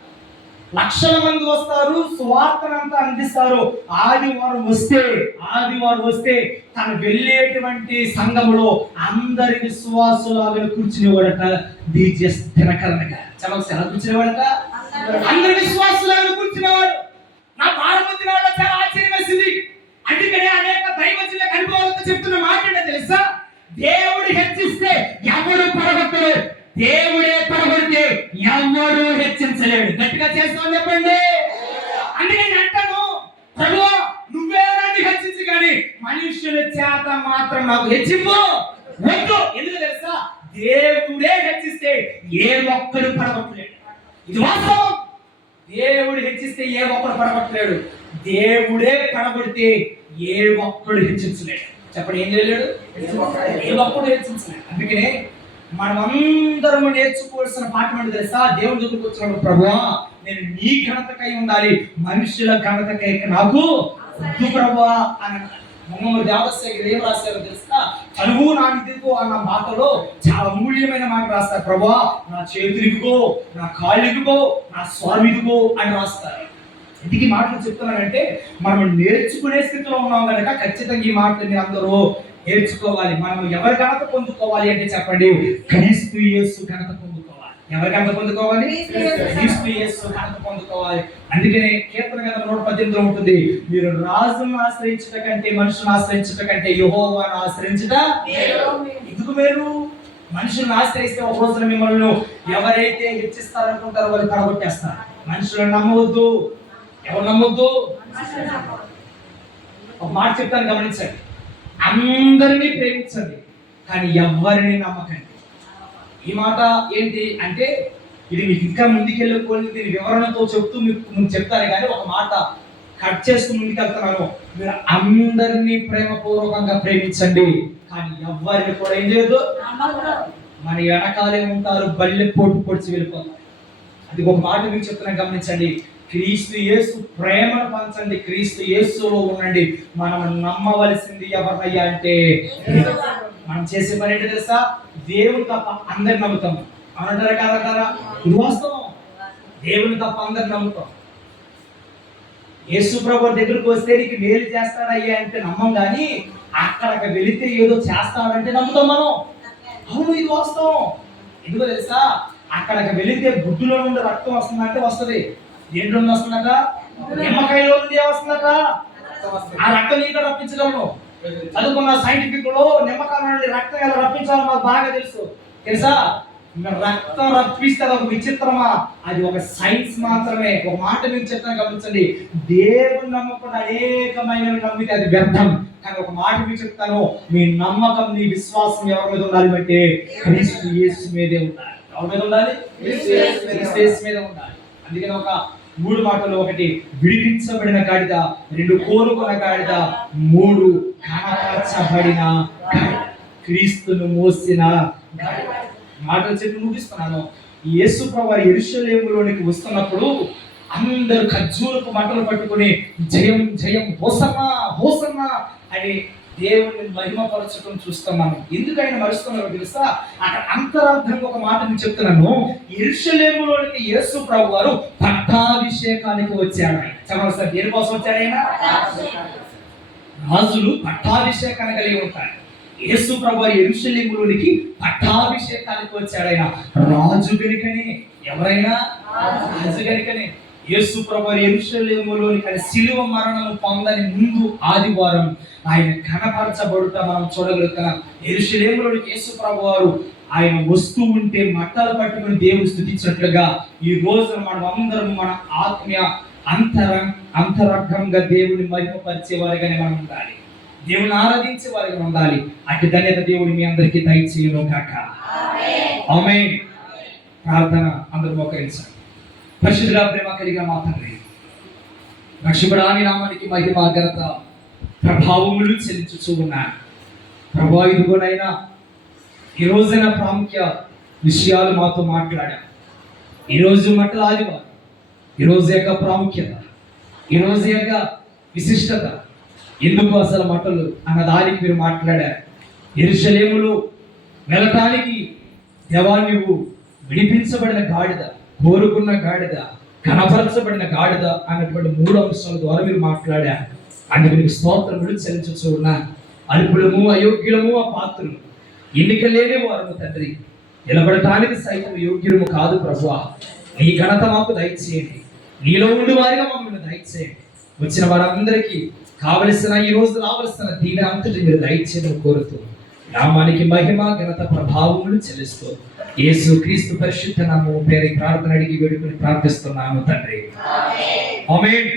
లక్షల మంది వస్తారు, సువార్తనంతా అందిస్తారు. ఆదివారం వస్తే తను వెళ్ళేటువంటి సంఘములో అందరి విశ్వాసులాగా కూర్చునేవాడట డిజిఎస్ దినకరన్ గారు. చెప్పొస్తాయి, ఎలా కూర్చునేవాడట? అందరి విశ్వాసులాగా కూర్చునేవాడు. నా భారతదేశ వాళ్ళ చాలా ఆశ్చర్యం వేసింది. అందుకనే అనేక దైవజనుల అనుభవాలతో చెప్తున్న మాట ఏంటో తెలుసా? దేవుడు హెచ్చిస్తే ఎవరు పడగొట్టలేడు, దేవుడే పడగొడితే ఎవరు హెచ్చించలేడు. గట్టిగా చేస్తామని చెప్పండి. అందుకే నేను అంటాను, ప్రభువా నువ్వే నన్ను హెచ్చించు కానీ మనుషుల చేత మాత్రం నాకు హెచ్చింపు వద్దు. ఎందుకు తెలుసా? దేవుడే హెచ్చిస్తే ఏ ఒక్కడు పడగొట్టలేడు. ఇది వాస్తవం. దేవుడు హెచ్చిస్తే ఏ ఒక్కడు పడగొట్టలేడు. దేవుడే పడగొడితే ఏ ఒక్కడు హెచ్చించలేడు. చెప్పండి, ఏం చేయలేడు? ఏ ఒక్కడు హెచ్చించలేడు. అందుకనే మనం అందరము నేర్చుకోవాల్సిన పాఠం ఏంటో తెలుసా? దేవుడి దగ్గరకు వచ్చినప్పుడు ప్రభువా నేను నీ ఘనతకై ఉండాలి, మనుషుల ఘనతకై నాకు వద్దు ప్రభువా అని మొహమ్మద్ దేవశేఖర్ ఏం రాశారో తెలుసా? చదువు నా ఇదిగో అన్న మాటలో చాలా అమూల్యమైన మాట రాస్తారు. ప్రభువా నా చేతులు ఇదిగో, నా కాళ్ళు ఇదిగో, నా స్వామి ఇదిగో అని రాస్తారు. ఎందుకు ఈ మాటలు చెప్తున్నానంటే మనం నేర్చుకునే స్థితిలో ఉన్నాం కనుక ఖచ్చితంగా ఈ మాటలు మీరు అందరూ నేర్చుకోవాలి. మనం ఎవరి ఘనత పొందుకోవాలి అంటే చెప్పండి, క్రీస్తు యేసు ఘనత పొందుకోవాలి. ఎవరి ఘనత పొందుకోవాలి? క్రీస్తు యేసు ఘనత పొందుకోవాలి. అందుకనే కీర్తన గ్రంథం 118 ఉంటుంది, మీరు రాజును ఆశ్రయించుట కంటే మనుషులను ఆశ్రయించుట కంటే యెహోవాను ఆశ్రయించుట ఎందుకు మేలు. మనుషులను ఆశ్రయిస్తే ఒక రోజున మిమ్మల్ని ఎవరైతే హెచ్చిస్తారనుకుంటారో వాళ్ళు పడగొట్టేస్తారు. మనుషులను నమ్మవద్దు. ఎవరు నమ్మొద్దు? ఒక మాట చెప్తాను గమనించండి. అందరినీ ప్రేమించండి కానీ ఎవరిని నమ్మకండి. ఈ మాట ఏంటి అంటే ఇది మీకు ఇంకా ముందుకెళ్ళిపోయి దీని వివరణతో చెప్తూ మీకు చెప్తాను కానీ ఒక మాట కట్ చేస్తూ ముందుకెళ్తున్నాను. మీరు అందరినీ ప్రేమపూర్వకంగా ప్రేమించండి కానీ ఎవరిని కూడా ఏం చేయొద్దు. మన వెనకాలే ఉంటారు, బల్లె పోటు పొడిచి వెళ్ళిపోతారు. అది ఒక మాట మీకు చెప్తున్నా, గమనించండి. క్రీస్తు యేసు ప్రేమను పంచండి, క్రీస్తు యేసులో ఉండండి. మనం నమ్మవలసింది ఎవరినయ్యా అంటే మనం చేసే పని ఏంటో తెలుసా? దేవుడు తప్ప అందరిని నమ్ముతాం. అంటారా కాదంటారా? ఇది వాస్తవం. దేవుని తప్ప అందరిని నమ్ముతాం. యేసు ప్రభు దగ్గరకు వస్తే నీకు మేలు చేస్తాడయ్యా అంటే నమ్మం, కానీ అక్కడికి వెళితే ఏదో చేస్తాడంటే నమ్ముతాం మనం. అవును, ఇది వాస్తవం. ఎందుకో తెలుసా? అక్కడికి వెళితే గుడ్డులో నుండి రక్తం వస్తుందంటే వస్తుంది. దేంట్లో నుండి వస్తుందట? నిమ్మకాయలో నుండి వస్తుందట. ఆ రక్తం నీకు రప్పించగలను. చదువుకున్న సైంటిఫిక్ లో నిమ్మకాయ నుండి రక్తం ఎలా రప్పించాలో మాకు బాగా తెలుసా? రక్తం రప్పిస్తే అది ఒక విచిత్రమా? అది ఒక సైన్స్ మాత్రమే. ఒక మాట మీకు చెప్తాను, గమనించండి. దేవుని నమ్మకుండా అనేకమైనవి నమ్మితే అది వ్యర్థం. కానీ ఒక మాట మీకు చెప్తాను, మీ నమ్మకం, మీ విశ్వాసం ఎవరి మీద ఉండాలి అంటే క్రీస్తు యేసు మీదే ఉండాలి. ఎవరి మీద ఉండాలి? క్రీస్తు యేసు మీద ఉండాలి. అందుకని ఒక 3 మాటలు: 1 విడిపించబడిన గాడిద, 2 కోరుకున్న గాడిద, 3 కనపరచబడిన గాడిద, క్రీస్తును మోసిన గాడిద. మాటలు చెప్పి ముగిస్తున్నాను. యేసు ప్రభువు యెరూషలేములోనికి వస్తున్నప్పుడు అందరూ ఖర్జూరపు మంటలు పట్టుకుని జయం జయం హోసన్నా హోసన్నా అని దేవుని మహిమపరచడం చూస్తున్నాను. ఎందుకు ఆయన మరుస్తున్నారో తెలుసా? అక్కడ అంతరార్థంగా ఒక మాట నేను చెప్తున్నాను. యెరూషలేములోనికి యేసు ప్రభు వారు పట్టాభిషేకానికి వచ్చాడు. చెప్పండి సార్, దేనికోసం వచ్చాడు ఆయన? రాజులు పట్టాభిషేకాన్ని కలిగి ఉంటారు. యేసు ప్రభు యెరూషలేములోనికి పట్టాభిషేకానికి వచ్చాడు. ఆయన రాజు గనుకనే. ఎవరైనా రాజు గనుకనే యేసు ప్రభు యెరూషలేములోనికి శిలువ మరణం పొందని ముందు ఆదివారం ఆయన కనపరచబడుట మనం చూడగలుగుతున్నాం. యెరూషలేములోనికి యేసు ప్రభు వారు ఆయన వస్తూ ఉంటే మట్టలు పట్టుకుని దేవుని స్తుతించినట్లుగా ఈ రోజు మనం అందరం మన ఆత్మీయ అంతరంగంగా దేవుని మహిమపరిచే వారిగానే మనం ఉండాలి. దేవుని ఆరాధించే వారిగా ఉండాలి. అట్టి ధన్యత దేవుడు మీ అందరికీ దయచేయును గాక. ఆమేన్. ప్రార్థన అందరూ మోకరించండి. పరిశుద్ధుడా, ప్రేమ కలిగిన మా తండ్రి, రక్షకుడాని నామానికి మహిమ ఘనత ప్రభావములు చెల్లించుచూ ఉన్నాను. ప్రభా, ఇదిగోనైనా ఈ రోజైన ప్రాముఖ్య విషయాలు మాతో మాట్లాడా. ఈరోజు మట్టల ఆదివారం, ఈరోజు యొక్క ప్రాముఖ్యత, ఈరోజు యొక్క విశిష్టత, ఎందుకు అసలు మట్టలు అన్న దానికి మీరు మాట్లాడారు. యెరూషలేములో వెళ్ళటానికి దేవా, నువ్వు విడిపించబడిన గాడిద, కోరుకున్న గాడిద, కనపరచబడిన గాడిద అన్నటువంటి 3 అంశాల ద్వారా మీరు మాట్లాడారు. అందుకు మీకు స్తోత్రములు చెల్లించుచూ ఉన్నాను. అల్పులము, అయోగ్యులము, అపాత్రులు, ఎన్నిక లేని వారు తండ్రి, నిలబడటానికి సైతం యోగ్యులము కాదు ప్రభువా. నీ ఘనత మాకు దయచేయండి. నీలో ఉండి వారిగా మమ్మల్ని దయచేయండి. వచ్చిన వారందరికీ కావలసిన, ఈ రోజు రావలసిన దీవెన అంతటి మీరు దయచేయడం కోరుతూ నామానికి మహిమ ఘనత ప్రభావములు చెల్లిస్తూ యేసు క్రీస్తు పరిశుద్ధ నామమున ప్రార్థన అడిగి వేడుకొని ప్రార్థిస్తున్నాము తండ్రి. ఆమేన్.